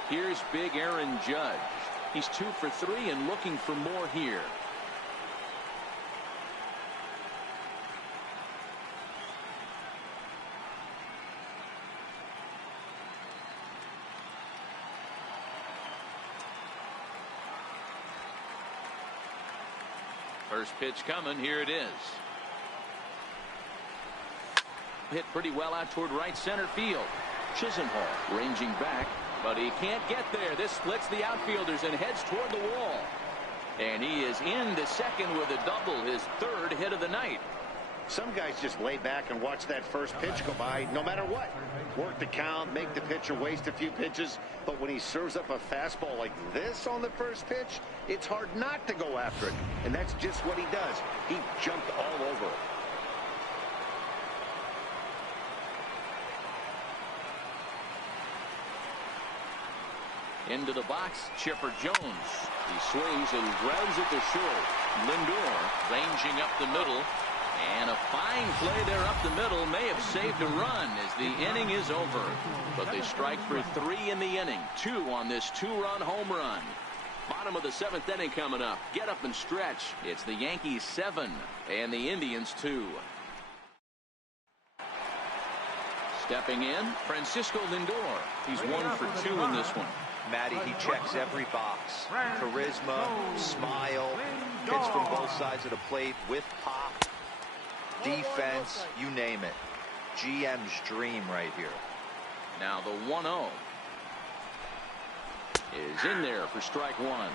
Here's big Aaron Judge. He's 2 for 3 and looking for more here. First pitch coming. Here it is. Hit pretty well out toward right center field. Chisenhall ranging back, but he can't get there. This splits the outfielders and heads toward the wall. And he is into second with a double, his 3rd hit of the night. Some guys just lay back and watch that first pitch go by no matter what. Work the count, make the pitcher waste a few pitches. But when he serves up a fastball like this on the first pitch, it's hard not to go after it. And that's just what he does. He jumped all over it. Into the box, Chipper Jones. He swings and grounds it to short. Lindor ranging up the middle. And a fine play there up the middle may have saved a run as the inning is over. But they strike for 3 in the inning. 2 on this 2-run home run. Bottom of the 7th inning coming up. Get up and stretch. It's the Yankees 7 and the Indians 2. Stepping in, Francisco Lindor. He's 1 for 2 in this one. Matty, he checks every box. Charisma, smile, hits from both sides of the plate with pop, defense, you name it. GM's dream right here. Now the 1-0 is in there for strike 1.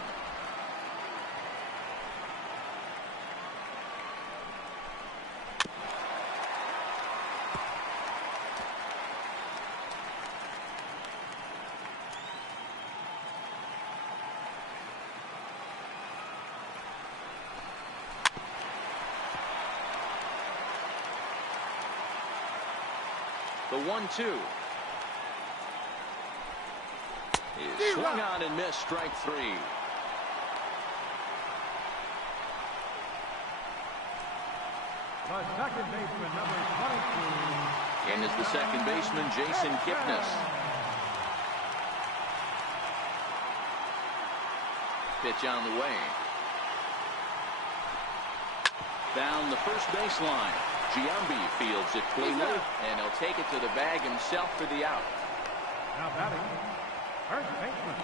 The 1-2 is swung on and missed, strike 3. The second baseman, number 22. And is the second baseman, Jason Kipnis. Pitch on the way. Down the first baseline. Giambi fields it cleanly, and he'll take it to the bag himself for the out. Now batting, first baseman,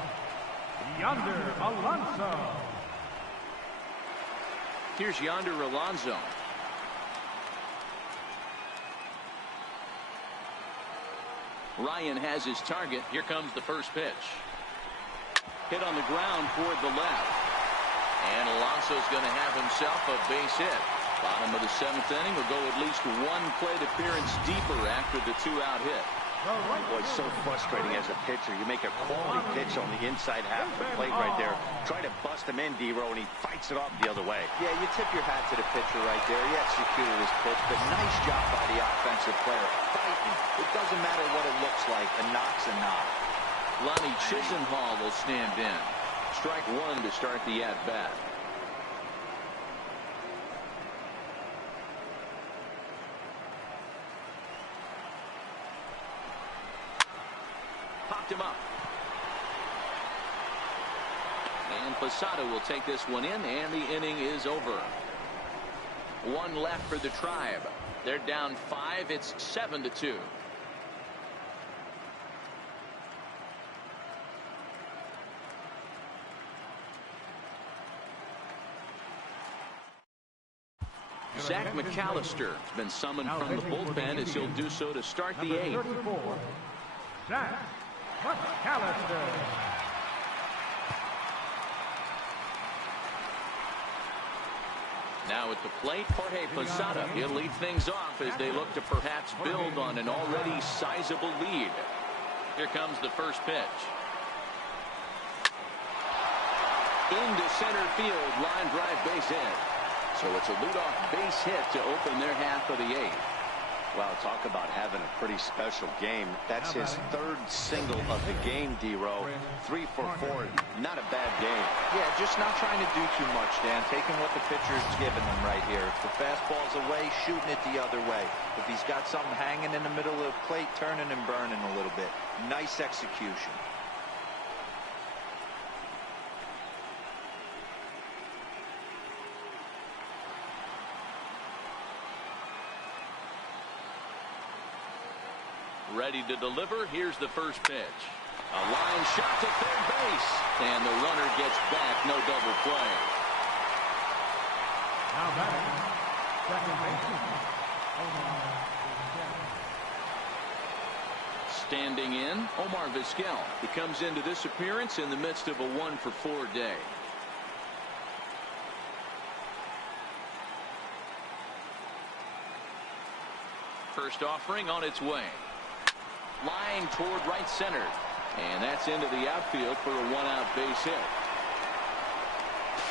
Yonder Alonso. Here's Yonder Alonso. Ryan has his target. Here comes the first pitch. Hit on the ground toward the left. And Alonso's going to have himself a base hit. Bottom of the 7th inning will go at least 1 plate appearance deeper after the 2-out hit. Boy, it's so frustrating as a pitcher. You make a quality pitch on the inside half of the plate right there. Try to bust him in, D-Row, and he fights it off the other way. Yeah, you tip your hat to the pitcher right there. He executed his pitch, but nice job by the offensive player. Fighting. It doesn't matter what it looks like. A knock's a knock. Lonnie Chisenhall will stand in. Strike 1 to start the at-bat. Popped him up. And Posada will take this one in, and the inning is over. 1 left for the Tribe. They're down 5. It's 7-2. Zach McAllister has been summoned from the bullpen as he'll do so to start the 8th. Zach McAllister. Now at the plate, Jorge Posada. He'll lead things off as they look to perhaps build on an already sizable lead. Here comes the first pitch. into center field. Line drive base hit. So it's a leadoff base hit to open their half of the 8th. Wow, talk about having a pretty special game. That's his 3rd single of the game, D-Row. 3 for 4. Not a bad game. Yeah, just not trying to do too much, Dan. Taking what the pitcher's giving him right here. If the fastball's away, shooting it the other way. If he's got something hanging in the middle of the plate, turning and burning a little bit. Nice execution. Ready to deliver. Here's the first pitch. A line shot to third base. And the runner gets back. No double play. Now batting, second baseman. Standing in, Omar Vizquel. He comes into this appearance in the midst of a 1-for-4 day. First offering on its way. Line toward right center. And that's into the outfield for a 1-out base hit.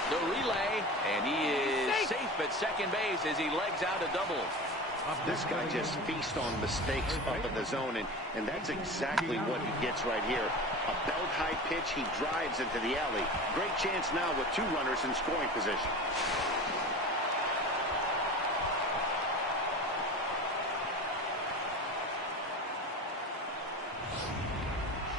The relay, and he is safe at second base as he legs out a double. This guy just feasts on mistakes up in the zone, and that's exactly what he gets right here. A belt-high pitch, he drives into the alley. Great chance now with 2 runners in scoring position.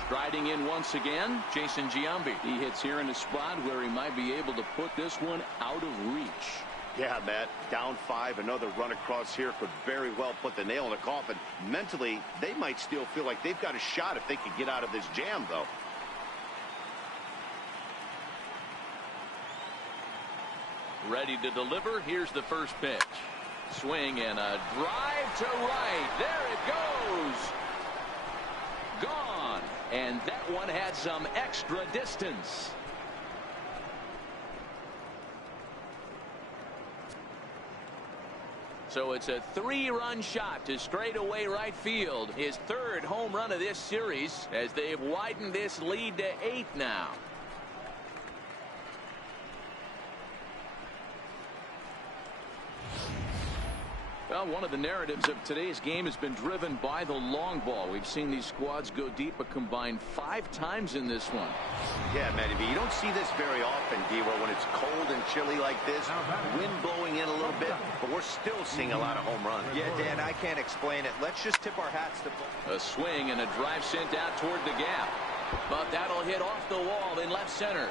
Striding in once again, Jason Giambi. He hits here in a spot where he might be able to put this one out of reach. Yeah, Matt, down 5, another run across here could very well put the nail in the coffin. Mentally, they might still feel like they've got a shot if they could get out of this jam, though. Ready to deliver. Here's the first pitch. Swing and a drive to right. There it goes. Gone. And that one had some extra distance. So it's a 3-run shot to straightaway right field. His 3rd home run of this series as they've widened this lead to 8 now. Well, one of the narratives of today's game has been driven by the long ball. We've seen these squads go deep a combined 5 times in this one. Yeah, Matty B, you don't see this very often, D-Row, when it's cold and chilly like this. Wind blowing in a little bit, but we're still seeing a lot of home runs. Yeah, Dan, I can't explain it. Let's just tip our hats to... A swing and a drive sent out toward the gap. But that'll hit off the wall in left center.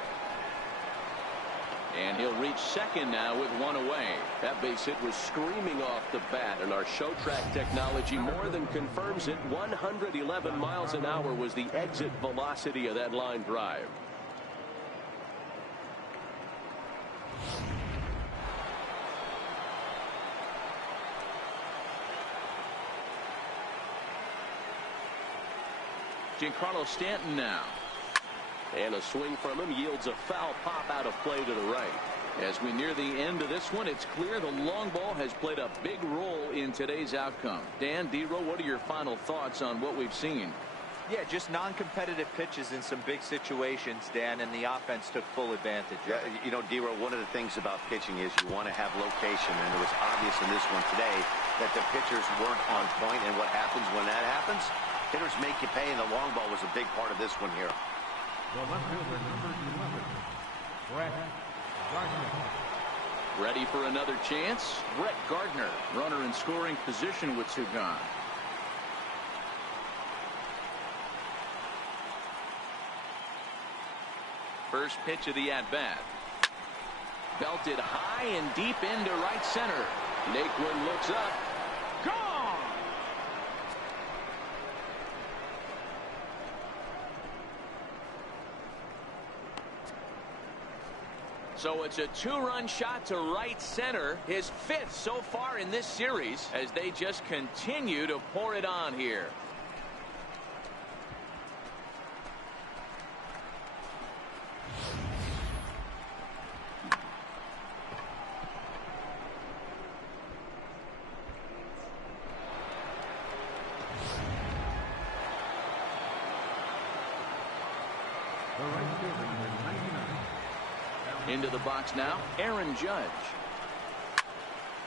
And he'll reach second now with 1 away. That base hit was screaming off the bat, and our show track technology more than confirms it. 111 miles an hour was the exit velocity of that line drive. Giancarlo Stanton now. And a swing from him yields a foul pop out of play to the right. As we near the end of this one, it's clear the long ball has played a big role in today's outcome. Dan, D-Row, what are your final thoughts on what we've seen? Yeah, just non-competitive pitches in some big situations, Dan, and the offense took full advantage. Yeah, you know, D-Row, one of the things about pitching is you want to have location, and it was obvious in this one today that the pitchers weren't on point, and what happens when that happens? Hitters make you pay, and the long ball was a big part of this one here. The left fielder, number 11, Brett Gardner. Ready for another chance? Brett Gardner, runner in scoring position with 2 gone. First pitch of the at-bat. Belted high and deep into right center. Naquin looks up. Gone! So it's a 2-run shot to right center, his 5th so far in this series, as they just continue to pour it on here. The right fielder, number 99, Into the box now, Aaron Judge.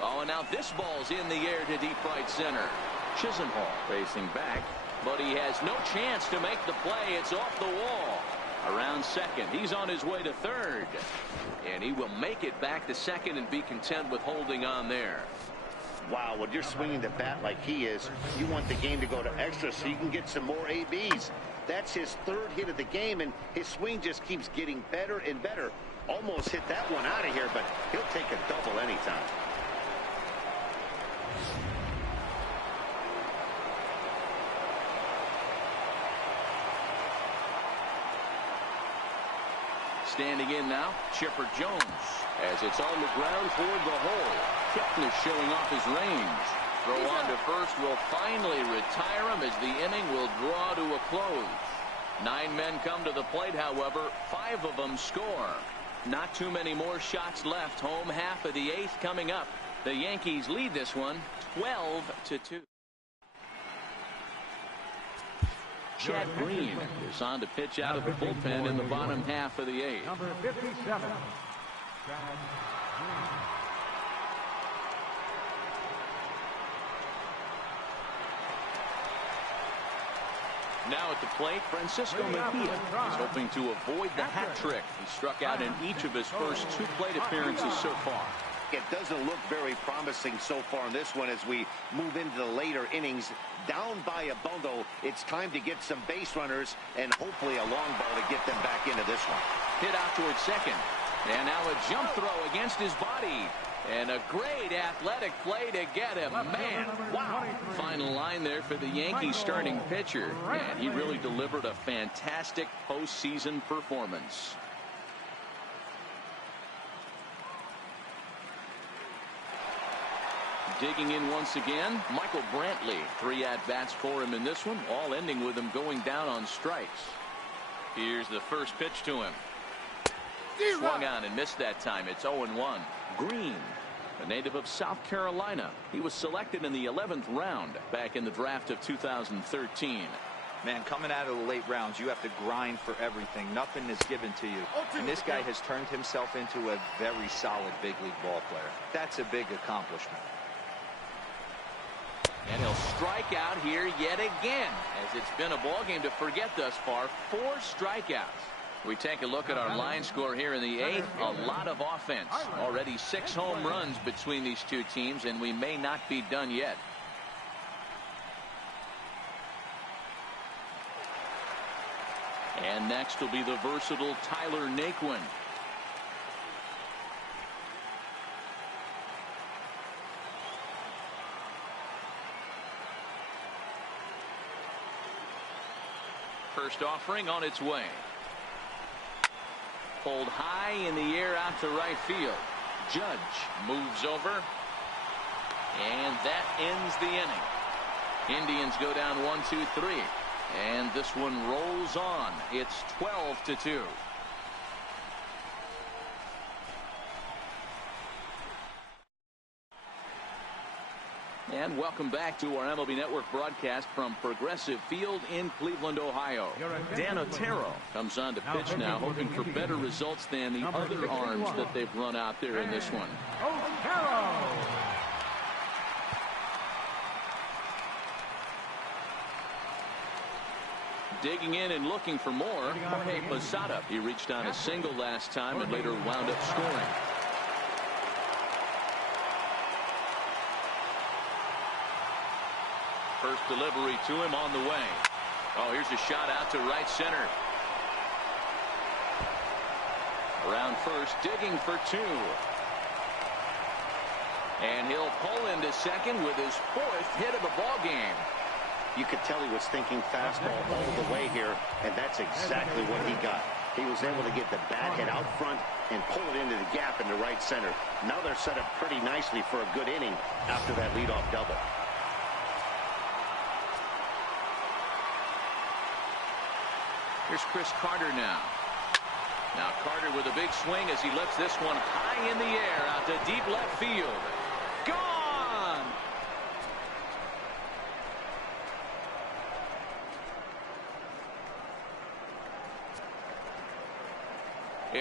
Oh, and now this ball's in the air to deep right center. Chisenhall facing back, but he has no chance to make the play. It's off the wall. Around second, he's on his way to third, and he will make it back to second and be content with holding on there. Wow, when you're swinging the bat like he is, you want the game to go to extra so you can get some more ABs. That's his third hit of the game, and his swing just keeps getting better and better. Almost hit that one out of here, but he'll take a double anytime. Standing in now, Chipper Jones, as it's on the ground toward the hole. Kipnis showing off his range. Throw on to first will finally retire him as the inning will draw to a close. 9 men come to the plate, however, 5 of them score. Not too many more shots left. Home half of the 8th coming up. The Yankees lead this one 12-2. Chad Green is on to pitch out of the bullpen in the bottom half of the 8th. Number 57, Chad Green. Now at the plate, Francisco Mejia is hoping to avoid the hat trick. He struck out in each of his first 2 plate appearances so far. It doesn't look very promising so far in this one as we move into the later innings. Down by a bundle, it's time to get some base runners and hopefully a long ball to get them back into this one. Hit out towards second. And now a jump throw against his body. And a great athletic play to get him. Man, wow. Final line there for the Yankees starting pitcher. And he really delivered a fantastic postseason performance. Digging in once again, Michael Brantley. 3 at-bats for him in this one, all ending with him going down on strikes. Here's the first pitch to him. Swung on and missed that time. It's 0-1. Green, a native of South Carolina. He was selected in the 11th round back in the draft of 2013. Man, coming out of the late rounds, you have to grind for everything. Nothing is given to you. And this guy has turned himself into a very solid big league ball player. That's a big accomplishment. And he'll strike out here yet again, as it's been a ball game to forget thus far. 4 strikeouts. We take a look at our line score here in the 8th. A lot of offense. Already 6 home runs between these 2 teams, and we may not be done yet. And next will be the versatile Tyler Naquin. First offering on its way. Pulled high in the air out to right field. Judge moves over. And that ends the inning. Indians go down 1-2-3. And this one rolls on. It's 12-2. And welcome back to our MLB Network broadcast from Progressive Field in Cleveland, Ohio. Dan Otero comes on to pitch now, hoping for better results than the other arms that they've run out there in this one. Otero. Digging in and looking for more, Jorge Posada. He reached on a single last time and later wound up scoring. First delivery to him on the way. Oh, here's a shot out to right center. Around first, digging for 2. And he'll pull into second with his 4th hit of the ball game. You could tell he was thinking fastball all the way here, and that's exactly what he got. He was able to get the bat head out front and pull it into the gap into right center. Now they're set up pretty nicely for a good inning after that leadoff double. Here's Chris Carter now. Now Carter with a big swing as he lifts this one high in the air out to deep left field. Gone!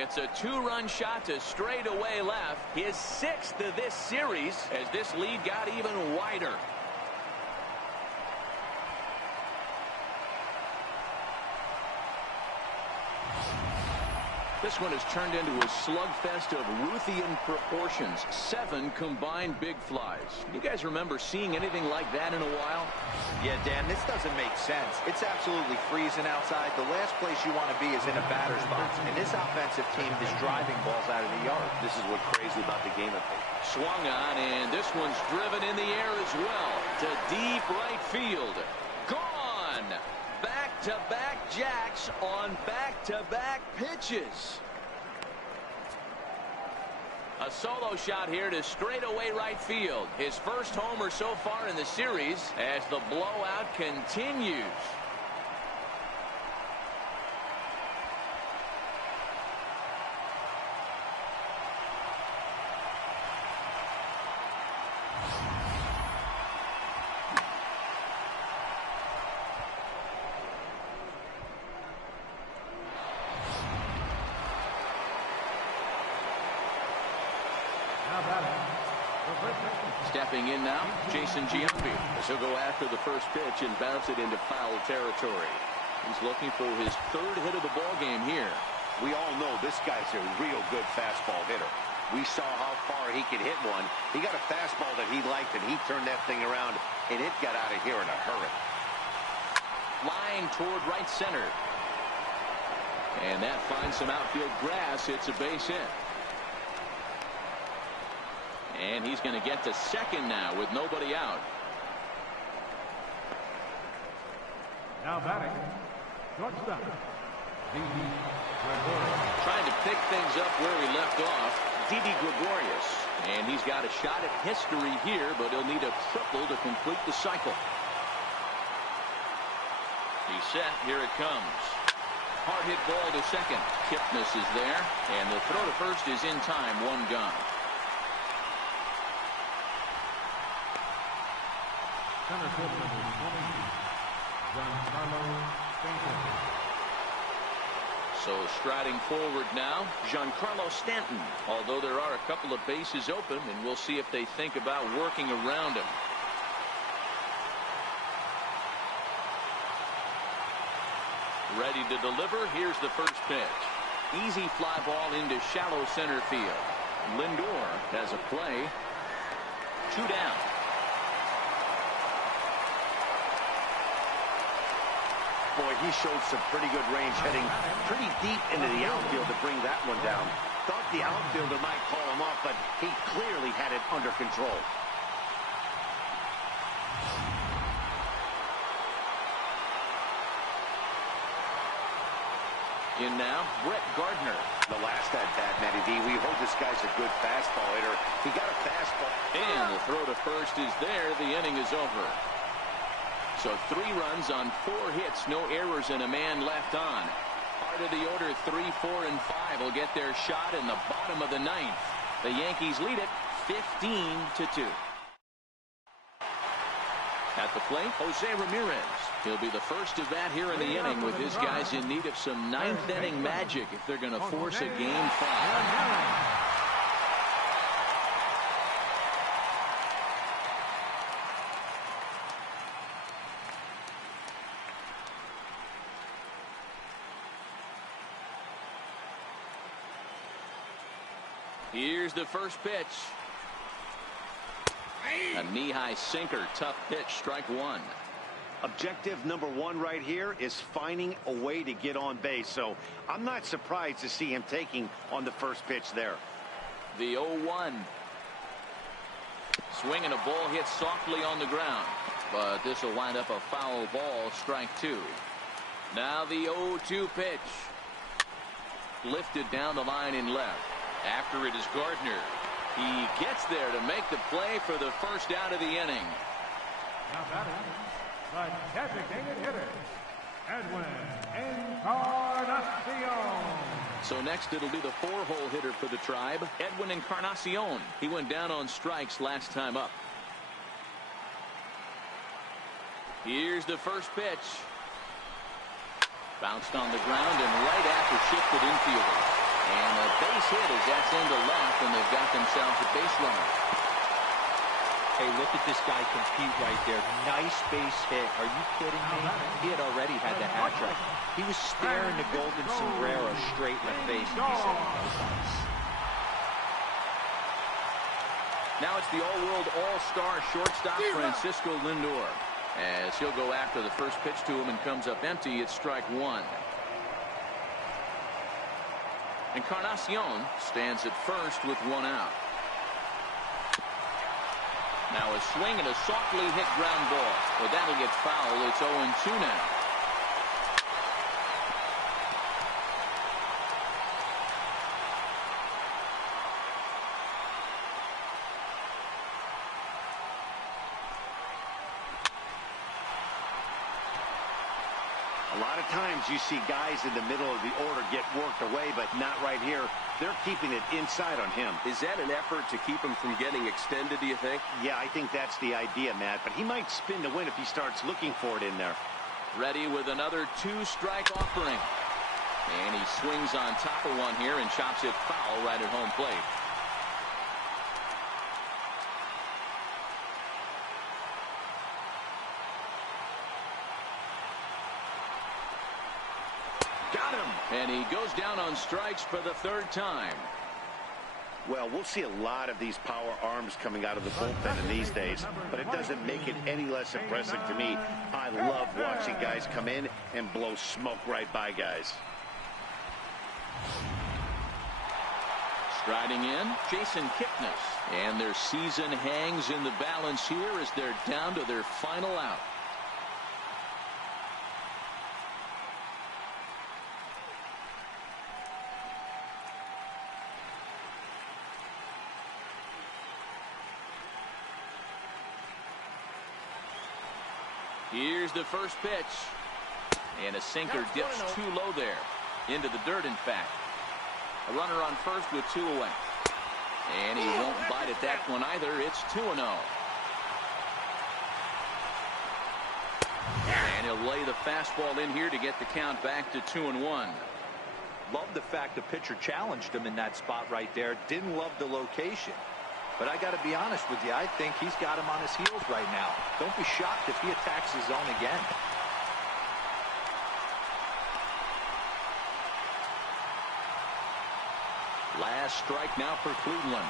It's a two-run shot to straightaway left. His 6th of this series as this lead got even wider. This one has turned into a slugfest of Ruthian proportions. 7 combined big flies. You guys remember seeing anything like that in a while? Yeah, Dan, this doesn't make sense. It's absolutely freezing outside. The last place you want to be is in a batter's box. And this offensive team is driving balls out of the yard. This is what's crazy about the game of it. Swung on, and this one's driven in the air as well to deep right field. Gone! Back-to-back jacks on back-to-back pitches. A solo shot here to straightaway right field. His first homer so far in the series as the blowout continues. Stepping in now, Jason Giambi. As he'll go after the first pitch and bounce it into foul territory. He's looking for his 3rd hit of the ball game here. We all know this guy's a real good fastball hitter. We saw how far he could hit one. He got a fastball that he liked, and he turned that thing around, and it got out of here in a hurry. Flying toward right center. And that finds some outfield grass. It's a base hit. And he's going to get to second now with nobody out. Now batting, shortstop, Trying to pick things up where he left off, Didi Gregorius. And he's got a shot at history here, but he'll need a triple to complete the cycle. He's set. Here it comes. Hard hit ball to second. Kipnis is there, and the throw to first is in time. 1 gone. center field number 20, Giancarlo Stanton. So striding forward now, Giancarlo Stanton. Although there are a couple of bases open, and we'll see if they think about working around him. Ready to deliver. Here's the first pitch. Easy fly ball into shallow center field. Lindor has a play. 2 down. Boy, he showed some pretty good range, heading pretty deep into the outfield to bring that one down. Thought the outfielder might call him off, but he clearly had it under control. In now, Brett Gardner. The last at-bat, Matty D, we heard this guy's a good fastball hitter. He got a fastball. And the throw to first is there. The inning is over. So 3 runs on 4 hits, no errors, and a man left on. Part of the order, 3, 4, and 5 will get their shot in the bottom of the 9th. The Yankees lead it 15-2. At the plate, Jose Ramirez. He'll be the first of that here in the inning with his guys in need of some 9th inning magic if they're going to force a game 5. Here's the first pitch. A knee-high sinker, tough pitch, strike 1. Objective number 1 right here is finding a way to get on base. So I'm not surprised to see him taking on the first pitch there. The 0-1. Swinging a ball hit softly on the ground. But this will wind up a foul ball, strike 2. Now the 0-2 pitch. Lifted down the line in left. After it is Gardner. He gets there to make the play for the first out of the inning. Now batting, the designated hitter, Edwin Encarnacion. So next it'll be the 4-hole hitter for the Tribe, Edwin Encarnacion. He went down on strikes last time up. Here's the first pitch. Bounced on the ground and right after shifted infielders. And a base hit as that's into left, and they've got themselves a base runner. Hey, look at this guy compete right there. Nice base hit. Are you kidding me? He had already had the hat trick. He was staring the golden sombrero straight in the face. And he said, nice. Now it's the all-world all-star shortstop Francisco Lindor. As he'll go after the first pitch to him and comes up empty, it's strike one. Encarnacion stands at first with one out. Now a swing and a softly hit ground ball. Well, that'll get foul. It's 0-2 now. A lot of times you see guys in the middle of the order get worked away, but not right here. They're keeping it inside on him. Is that an effort to keep him from getting extended, do you think? Yeah, I think that's the idea, Matt. But he might spin to win if he starts looking for it in there. Ready with another two-strike offering. And he swings on top of one here and chops it foul right at home plate. Got him! And he goes down on strikes for the third time. Well, we'll see a lot of these power arms coming out of the bullpen in these days, but it doesn't make it any less impressive to me. I love watching guys come in and blow smoke right by guys. Striding in, Jason Kipnis. And their season hangs in the balance here as they're down to their final out. Here's the first pitch. And a sinker dips too low there. Into the dirt, in fact. A runner on first with two away. And he won't bite at that one either. It's 2-0. And he'll lay the fastball in here to get the count back to 2-1. Love the fact the pitcher challenged him in that spot right there. Didn't love the location. But I got to be honest with you, I think he's got him on his heels right now. Don't be shocked if he attacks his zone again. Last strike now for Cleveland.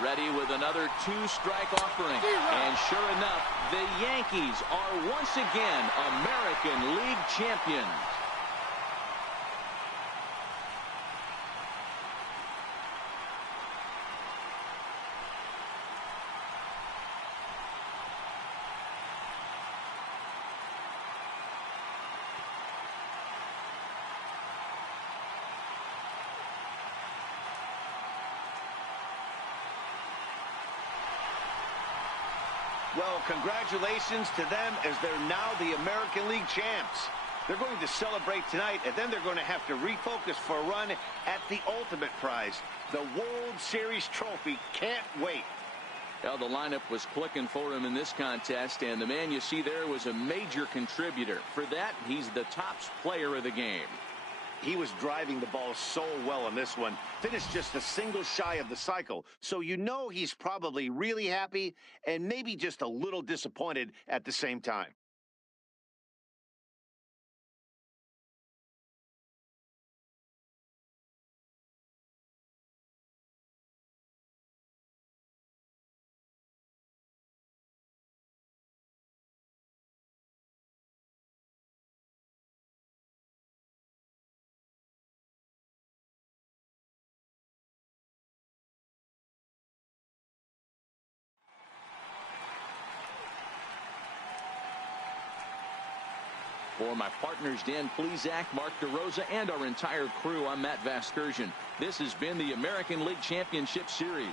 Ready with another two-strike offering. And sure enough, the Yankees are once again American League champions. Well, congratulations to them as they're now the American League champs. They're going to celebrate tonight, and then they're going to have to refocus for a run at the ultimate prize, the World Series trophy. Can't wait. Well, the lineup was clicking for him in this contest, and the man you see there was a major contributor. For that, he's the top player of the game. He was driving the ball so well in this one. Finished just a single shy of the cycle. So you know he's probably really happy and maybe just a little disappointed at the same time. For my partners, Dan Plesac, Mark DeRosa, and our entire crew, I'm Matt Vasgersian. This has been the American League Championship Series.